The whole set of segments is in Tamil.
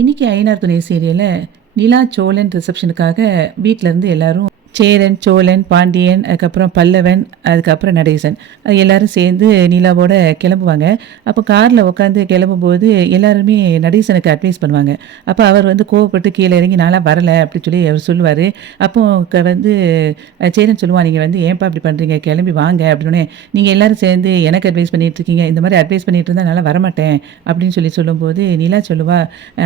இன்னைக்கு ஐனார் துணை சீரியல்ல நிலா சோழன் ரிசப்ஷனுக்காக வீட்ல இருந்து எல்லாரும் சேரன், சோழன், பாண்டியன், அதுக்கப்புறம் பல்லவன், அதுக்கப்புறம் நடேசன் எல்லாரும் சேர்ந்து நிலாவோட கிளம்புவாங்க. அப்போ காரில் உட்காந்து கிளம்பும்போது எல்லாருமே நடேசனுக்கு அட்வைஸ் பண்ணுவாங்க. அப்போ அவர் வந்து கோவப்பட்டு கீழே இறங்கி நான்லாம் வரலை அப்படி சொல்லி அவர் சொல்லுவார். அப்போ வந்து சேரன் சொல்லுவான், நீங்கள் வந்து ஏன்ப்பா இப்படி பண்ணுறீங்க, கிளம்பி வாங்க அப்படின்னே, நீங்கள் எல்லாரும் சேர்ந்து எனக்கு அட்வைஸ் பண்ணிட்டு இருக்கீங்க, இந்த மாதிரி அட்வைஸ் பண்ணிட்டு இருந்தால் நல்லா வரமாட்டேன் அப்படின்னு சொல்லி சொல்லும்போது நிலா சொல்லுவா,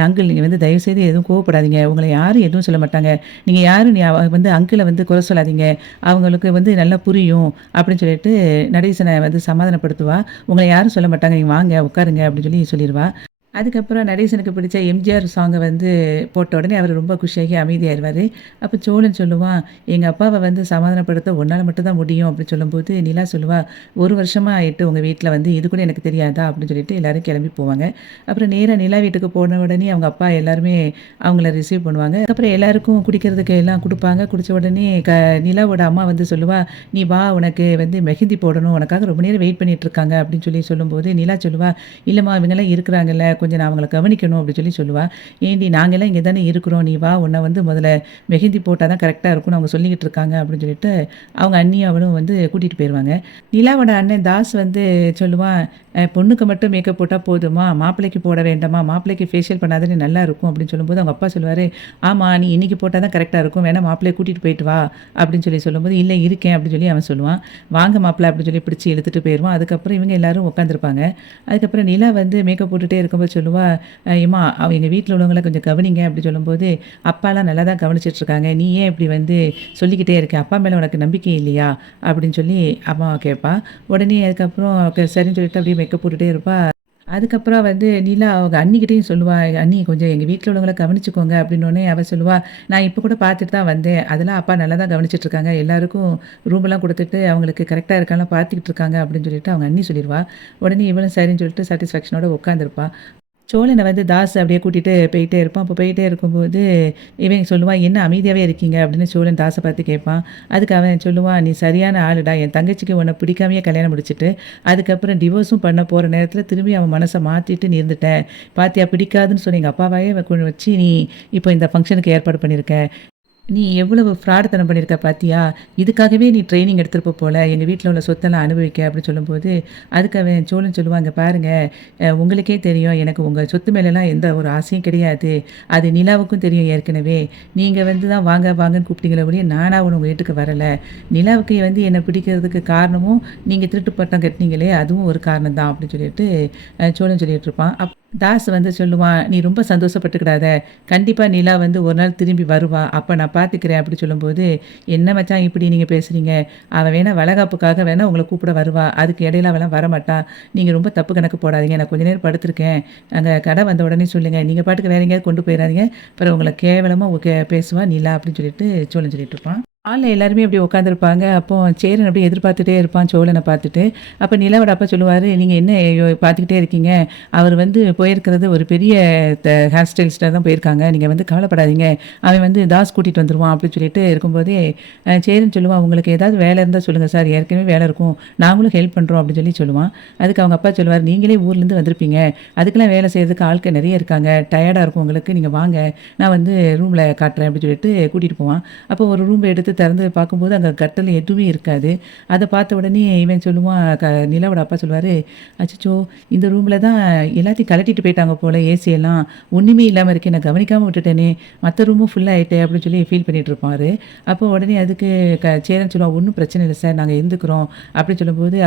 அங்கிள் நீங்கள் வந்து தயவுசெய்து எதுவும் கோவப்படாதீங்க, உங்களை யாரும் எதுவும் சொல்ல மாட்டாங்க, நீங்கள் யாரும் வந்து அங்கிளை வந்து குறை சொல்லாதீங்க, அவங்களுக்கு வந்து நல்லா புரியும் அப்படின்னு சொல்லிட்டு நடேசனை வந்து சமாதானப்படுத்துவா. உங்களை யாரும் சொல்ல மாட்டாங்க, நீங்கள் வாங்க உட்காருங்க அப்படின்னு சொல்லி சொல்லிடுவா. அதுக்கப்புறம் நடேசனுக்கு பிடிச்ச எம்ஜிஆர் சாங்கை வந்து போட்ட உடனே அவர் ரொம்ப குஷியாகி அமைதியாயிருவார். அப்போ சோழன் சொல்லுவான், எங்கள் அப்பாவை வந்து சமாதானப்படுத்த உன்னால் மட்டும் தான் முடியும் அப்படின்னு சொல்லும்போது நிலா சொல்லுவா, ஒரு வருஷமாக ஆயிட்டு உங்கள் வீட்டில் வந்து இது கூட எனக்கு தெரியாதா அப்படின்னு சொல்லிட்டு எல்லாரும் கிளம்பி போவாங்க. அப்புறம் நேராக நிலா வீட்டுக்கு போன உடனே அவங்க அப்பா எல்லாருமே அவங்கள ரிசீவ் பண்ணுவாங்க. அப்புறம் எல்லாருக்கும் குடிக்கிறதுக்கு எல்லாம் கொடுப்பாங்க. குடித்த உடனே நிலாவோட அம்மா வந்து சொல்லுவா, நீ வா உனக்கு வந்து மெஹந்தி போடணும், உனக்காக ரொம்ப நேரம் வெயிட் பண்ணிட்டு இருக்காங்க அப்படின்னு சொல்லி சொல்லும்போது நிலா சொல்லுவா, இல்லைம்மா இவங்கெல்லாம் இருக்கிறாங்கல்ல, கொஞ்சம் நான் அவங்கள கவனிக்கணும் அப்படி சொல்லி சொல்லுவா. ஏண்டி நாங்கள்லாம் இங்கே தானே இருக்கிறோம், நீ வா உன்னை வந்து முதல்ல மெஹந்தி போட்டால் தான் கரெக்டாக இருக்கும்னு அவங்க சொல்லிக்கிட்டு இருக்காங்க அப்படின்னு சொல்லிட்டு அவங்க அண்ணியும் அவளும் வந்து கூட்டிகிட்டு போயிடுவாங்க. நிலாவோட அண்ணன் தாஸ் வந்து சொல்லுவான், பொண்ணுக்கு மட்டும் மேக்கப் போட்டால் போதுமா, மாப்பிள்ளைக்கு போட வேண்டாமா, மாப்பிள்ளைக்கு ஃபேஷியல் பண்ணாதானே நல்லா இருக்கும் அப்படின்னு சொல்லும்போது அவங்க அப்பா சொல்லுவார், ஆமாம் நீ இன்றைக்கி போட்டால் தான் கரெக்டாக இருக்கும், வேணா மாப்பிள்ளையை கூட்டிகிட்டு போயிட்டு வா அப்படின்னு சொல்லி சொல்லும்போது, இல்லை இருக்கேன் அப்படின்னு சொல்லி அவன் சொல்லுவான். வாங்க மாப்பிள்ளை அப்படின்னு சொல்லி பிடிச்சி இழுத்துட்டு போயிடுவான். அதுக்கப்புறம் இவங்க எல்லாரும் உட்காந்துருப்பாங்க. அதுக்கப்புறம் நிலா வந்து மேக்கப் போட்டுகிட்டே இருக்கும்போது சொல்லுவா, ஏம்மா அவள் எங்கள் வீட்டில் உள்ளவங்கள கொஞ்சம் கவனிங்க அப்படி சொல்லும்போது, அப்பாலாம் நல்லா தான் கவனிச்சிட்ருக்காங்க, நீ ஏன் இப்படி வந்து சொல்லிக்கிட்டே இருக்க, அப்பா மேலே உனக்கு நம்பிக்கை இல்லையா அப்படின்னு சொல்லி அம்மா கேட்பா. உடனே அதுக்கப்புறம் சரின்னு சொல்லிட்டு அப்படியே மேக்கப் போட்டுகிட்டே இருப்பா. அதுக்கப்புறம் வந்து நிலா அவங்க அண்ணிக்கிட்டையும் சொல்லுவா, அண்ணி கொஞ்சம் எங்கள் வீட்டில் உள்ளவங்கள கவனிச்சுக்கோங்க அப்படின்னோடனே அவள் சொல்லுவா, நான் இப்போ கூட பார்த்துட்டு தான் வந்தேன், அதெல்லாம் அப்பா நல்லா தான் கவனிச்சிட்ருக்காங்க, எல்லாருக்கும் ரூமெல்லாம் கொடுத்துட்டு அவங்களுக்கு கரெக்டாக இருக்காலாம் பார்த்துக்கிட்டு இருக்காங்க அப்படின்னு சொல்லிட்டு அவங்க அண்ணி சொல்லிடுவா. உடனே இவளும் சரின்னு சொல்லிட்டு சாட்டிஸ்ஃபேக்ஷனோட உட்காந்துருப்பா. சோழனை வந்து தாஸ் அப்படியே கூட்டிகிட்டு போயிட்டே இருப்பான். அப்போ போயிட்டே இருக்கும்போது இவன் சொல்லுவான், என்ன அமைதியாகவே இருக்கீங்க அப்படின்னு சோழன் தாஸை பார்த்து கேட்பான். அதுக்கு அவன் சொல்லுவான், நீ சரியான ஆளுடா, என் தங்கச்சிக்கு உன்னை பிடிக்காமையே கல்யாணம் முடிச்சுட்டு அதுக்கப்புறம் டிவோர்ஸும் பண்ண போகிற நேரத்தில் திரும்பி அவன் மனசை மாற்றிட்டு நீ இருந்துட்ட பாத்தியா, பிடிக்காதுன்னு சொல்லி எங்கள் அப்பாவையே வச்சு நீ இப்போ இந்த ஃபங்க்ஷனுக்கு ஏற்பாடு பண்ணியிருக்க, நீ எவ்வளவு ஃப்ராடுத்தனம் பண்ணியிருக்க பாத்தியா, இதுக்காகவே நீ ட்ரைனிங் எடுத்துருப்ப போல எங்கள் வீட்டில் உள்ள சொத்தெல்லாம் அனுபவிக்க அப்படின்னு சொல்லும்போது, அதுக்கு அவன் சோழன் சொல்லுவாங்க, பாருங்கள் உங்களுக்கே தெரியும் எனக்கு உங்கள் சொத்து மேலெலாம் எந்த ஒரு ஆசையும் கிடையாது, அது நிலாவுக்கும் தெரியும் ஏற்கனவே, நீங்கள் வந்து தான் வாங்க வாங்கன்னு கூப்பிட்டீங்களே, நானாக உங்கள் வீட்டுக்கு வரலை, நிலாவுக்கு வந்து என்னை பிடிக்கிறதுக்கு காரணமும் நீங்கள் திருட்டு பட்டம் கட்டினீங்களே அதுவும் ஒரு காரணம் தான் அப்படின்னு சொல்லிட்டு சோழன் சொல்லிட்டு இருப்பான். தாஸ் வந்து சொல்லுவான், நீ ரொம்ப சந்தோஷப்பட்டுக்கிடாத, கண்டிப்பாக நிலா வந்து ஒரு நாள் திரும்பி வருவா, அப்போ நான் பார்த்துக்கிறேன் அப்படி சொல்லும்போது, என்ன மச்சான் இப்படி நீங்கள் பேசுகிறீங்க, அவள் வேணால் வளகாப்புக்காக வேணால் உங்களை கூப்பிட வருவா, அதுக்கு இடையில அவெல்லாம் வரமாட்டா, நீங்கள் ரொம்ப தப்பு கணக்கு போடாதீங்க, நான் கொஞ்ச நேரம் படுத்திருக்கேன், அங்கே கடை வந்த உடனே சொல்லுங்கள், நீங்கள் பாட்டுக்கு வேற எங்கேயாவது கொண்டு போயிடாதீங்க, அப்புறம் உங்களை கேவலமாக பேசுவா நிலா அப்படின்னு சொல்லிட்டு சோழன் சொல்லிட்டு இருப்பான். ஆளில் எல்லாருமே அப்படி உட்காந்துருப்பாங்க. அப்போ சேரன் அப்படியே எதிர்பார்த்துட்டே இருப்பான் சோழனை பார்த்துட்டு. அப்போ நிலாவோட அப்பா சொல்லுவார், நீங்கள் என்ன பார்த்துக்கிட்டே இருக்கீங்க, அவர் வந்து போயிருக்கிறது ஒரு பெரிய ஹேர் ஸ்டைலிஸ்டாக தான் போயிருக்காங்க, நீங்கள் வந்து கவலைப்படாதீங்க, அவன் வந்து தாஸ் கூட்டிகிட்டு வந்துடுவான் அப்படின்னு சொல்லிட்டு இருக்கும்போதே சேரன் சொல்லுவான், உங்களுக்கு ஏதாவது வேலை இருந்தால் சொல்லுங்கள் சார், ஏற்கனவே வேலை இருக்கும், நாங்களும் ஹெல்ப் பண்ணுறோம் அப்படின்னு சொல்லி சொல்லுவான். அதுக்கு அவங்க அப்பா சொல்லுவார், நீங்களே ஊர்லேருந்து வந்திருப்பீங்க, அதுக்கெல்லாம் வேலை செய்கிறதுக்கு ஆட்கள் நிறைய இருக்காங்க, டயர்டாக இருக்கும் உங்களுக்கு, நீங்கள் வாங்க நான் வந்து ரூமில் காட்டுறேன் அப்படின்னு சொல்லிட்டு கூட்டிகிட்டு போவான். அப்போ ஒரு ரூமை எடுத்து திறந்து பார்க்கும்போது அங்கே கட்டல் எதுவுமே இருக்காது. அதை பார்த்த உடனே இவன் சொல்லுவான், நிலாவோட அப்பா சொல்லுவார், அச்சோ இந்த ரூமில் தான் எல்லாத்தையும் கலட்டிட்டு போயிட்டாங்க போல், ஏசியெல்லாம் ஒன்றுமே இல்லாமல் இருக்கே, நான் கவனிக்காமல் விட்டுட்டேனே, மற்ற ரூமும் ஃபுல்லாக ஆகிட்டே அப்படின்னு சொல்லி ஃபீல் பண்ணிகிட்டு இருப்பார். அப்போ உடனே அதுக்கு சேரன் சொல்லுவான், ஒன்றும் பிரச்சனை இல்லை சார், நாங்கள் இருந்துக்கிறோம் அப்படின்னு சொல்லும்போது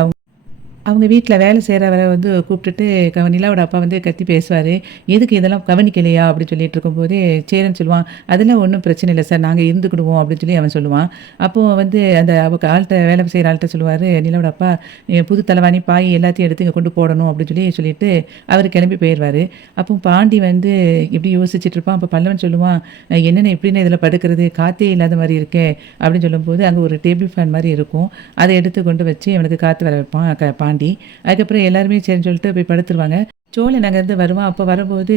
அவங்க வீட்டில் வேலை செய்கிறவரை வந்து கூப்பிட்டுட்டு நிலாவோட அப்பா வந்து கத்தி பேசுவார், எதுக்கு இதெல்லாம் கவனிக்கலையா அப்படின்னு சொல்லிட்டு இருக்கும்போது சேரன் சொல்லுவான், அதெல்லாம் ஒன்றும் பிரச்சனை இல்லை சார், நாங்கள் இருந்துக்கிடுவோம் அப்படின்னு சொல்லி அவன் சொல்லுவான். அப்போது வந்து அந்த ஆள்கிட்ட வேலை செய்கிற ஆள்கிட்ட சொல்லுவார் நிலாவோட அப்பா, புது தலைவாணி பாய் எல்லாத்தையும் எடுத்து இங்கே கொண்டு போடணும் அப்படின்னு சொல்லிட்டு அவர் கிளம்பி போயிடுவார். அப்போ பாண்டி வந்து இப்படி யோசிச்சுட்டு இருப்பான். அப்போ பல்லவன் சொல்லுவான், என்னென்ன எப்படின்னு இதில் படுக்கிறது, காற்றே இல்லாத மாதிரி இருக்கே அப்படின்னு சொல்லும்போது அங்கே ஒரு டேபிள் ஃபேன் மாதிரி இருக்கும், அதை எடுத்து கொண்டு வச்சு அவனுக்கு காற்று வர வைப்பான் பாண்டி. அதுக்கப்புறம் எல்லாருமே சரின்னு சொல்லிட்டு போய் படுத்துருவாங்க. சோழன் அங்கேருந்து வருவான். அப்போ வரும்போது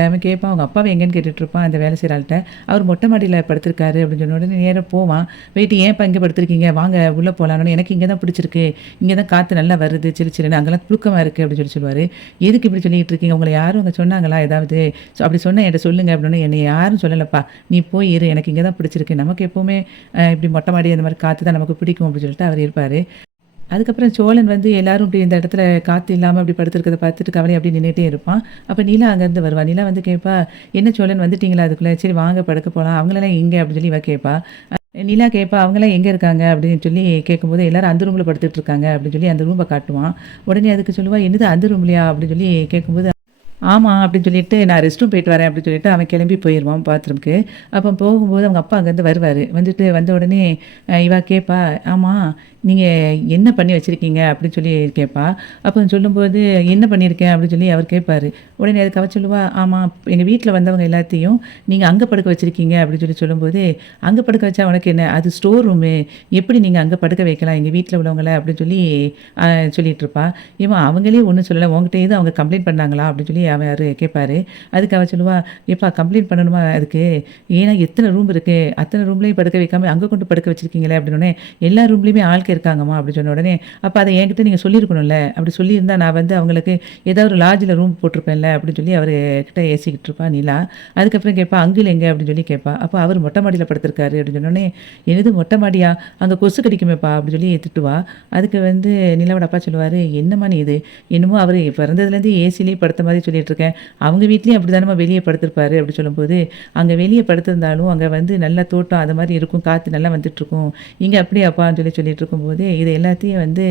அவன் கேட்பான், அவங்க அப்பாவை எங்கேன்னு கேட்டுட்ருப்பான் அந்த வேலை செய்கிற ஆள்கிட்ட. அவர் மொட்டை மாடியில் படுத்திருக்காரு அப்படின்னு சொன்ன உடனே நேரா போவான். போயிட்டு ஏன்ப்பா இங்கே படுத்திருக்கீங்க, வாங்க உள்ளே போகலான்னு. எனக்கு இங்கே தான் பிடிச்சிருக்கு, இங்கே தான் காற்று நல்லா வருது சிலு சிலுன்னு, அங்கெல்லாம் புழுக்கமாக இருக்குது அப்படின்னு சொல்லுவார். எதுக்கு இப்படி சொல்லிட்டு இருக்கீங்க, உங்களை யாரும் அங்கே சொன்னாங்களா ஏதாவது, அப்படி சொன்னால் என்கிட்ட சொல்லுங்கள் அப்படின்னு. என்னை யாரும் சொல்லலைப்பா, நீ போய் இரு, எனக்கு இங்கே தான் பிடிச்சிருக்கு, நமக்கு எப்போவுமே இப்படி மொட்டை மாடி அந்த மாதிரி காற்று தான் நமக்கு பிடிக்கும் அப்படின்னு சொல்லிட்டு அவர் இருப்பார். அதுக்கப்புறம் சோழன் வந்து எல்லாரும் இப்படி இந்த இடத்துல காற்று இல்லாமல் அப்படி படுத்துருக்கத பார்த்துட்டு கவலை அப்படி நின்றுட்டே இருப்பான். அப்போ நிலா அங்கேருந்து வருவா. நிலா வந்து கேட்பா, என்ன சோழன் வந்துட்டீங்களா அதுக்குள்ளே, சரி வாங்க படுக்க போகலாம், அவங்களெல்லாம் எங்கே அப்படின்னு சொல்லி இவ கேட்பா. நிலா கேட்பா, அவங்களாம் எங்கே இருக்காங்க அப்படின்னு சொல்லி கேட்கும்போது, எல்லாரும் அந்த ரூமில் படுத்துட்டு இருக்காங்க அப்படின்னு சொல்லி அந்த ரூமை காட்டுவான். உடனே அதுக்கு சொல்லுவா, என்னது அந்த ரூம்லையா அப்படின்னு சொல்லி கேட்கும்போது, ஆமாம் அப்படின்னு சொல்லிட்டு, நான் ரெஸ்ட் ரூம் போயிட்டு வரேன் அப்படின்னு சொல்லிட்டு அவன் கிளம்பி போயிடுவான் பாத்ரூம்க்கு. அப்போ போகும்போது அவங்க அப்பா அங்கேருந்து வருவார். வந்துட்டு வந்த உடனே இவா கேட்பா, ஆமாம் நீங்கள் என்ன பண்ணி வச்சுருக்கீங்க அப்படின்னு சொல்லி கேட்பா. அப்போ சொல்லும்போது, என்ன பண்ணியிருக்கேன் அப்படின்னு சொல்லி அவர் கேட்பார். உடனே அதுக்கு அவ சொல்லுவா, ஆமாம் எங்கள் வீட்டில் வந்தவங்க எல்லாத்தையும் நீங்கள் அங்கே படுக்க வச்சுருக்கீங்க அப்படின்னு சொல்லி சொல்லும்போது, அங்கே படுக்க வச்சா உனக்கு என்ன, அது ஸ்டோர் ரூமு, எப்படி நீங்கள் அங்கே படுக்க வைக்கலாம் எங்கள் வீட்டில் உள்ளவங்கள அப்படின்னு சொல்லி சொல்லிட்டு இருப்பா. இவன் அவங்களே ஒன்றும் சொல்லலை, உங்ககிட்ட எதுவும் அவங்க கம்ப்ளைண்ட் பண்ணாங்களா அப்படின்னு சொல்லி அவர் கேட்பாரு. அதுக்கு அவ சொல்லுவா, எப்பா கம்ப்ளைண்ட் பண்ணணுமா அதுக்கு, ஏன்னா எத்தனை ரூம் இருக்குது, அத்தனை ரூம்லேயும் படுக்க வைக்காமல் அங்கே கொண்டு படுக்க வச்சுருக்கீங்களே அப்படின்னோடனே, எல்லா ரூம்லேயுமே ஆட்கள் இருக்காங்கம்மா அப்படின்னு சொன்ன உடனே, அப்போ அதை என்கிட்ட நீங்கள் சொல்லியிருக்கணும்ல, அப்படி சொல்லியிருந்தா நான் வந்து அவங்களுக்கு ஏதாவது ஒரு லாட்ஜில் ரூம் போட்டிருப்பேன்ல அப்படின்னு சொல்லி அவர் கிட்ட ஏசிக்கிட்டு இருப்பா நிலா. அதுக்கப்புறம் கேட்பா, அங்கிள் எங்கே அப்படின்னு சொல்லி கேட்பா. அப்போ அவர் மொட்டை மாடியில் படுத்திருக்காரு அப்படின்னு சொன்னோடனே, எனது மொட்டை மாடியா, அங்கே கொசு கடிக்குமேப்பா அப்படின்னு சொல்லி திட்டுவா. அதுக்கு வந்து நிலாவோட அப்பா சொல்லுவார், என்னம்மா நீ இது, என்னமோ அவர் பிறந்ததுலேருந்து ஏசிலேயே படுத்த மாதிரி சொல்லிட்டு இருக்கேன், அவங்க வீட்லேயும் அப்படி தானம்மா வெளியே படுத்திருப்பாரு அப்படி சொல்லும்போது, அங்கே வெளியே படுத்திருந்தாலும் அங்கே வந்து நல்ல தோட்டம் அது மாதிரி இருக்கும், காற்று நல்லா வந்துட்டுருக்கும், இங்கே அப்படியே அப்பான்னு சொல்லிட்டு இருக்கும்போது இது எல்லாத்தையும் வந்து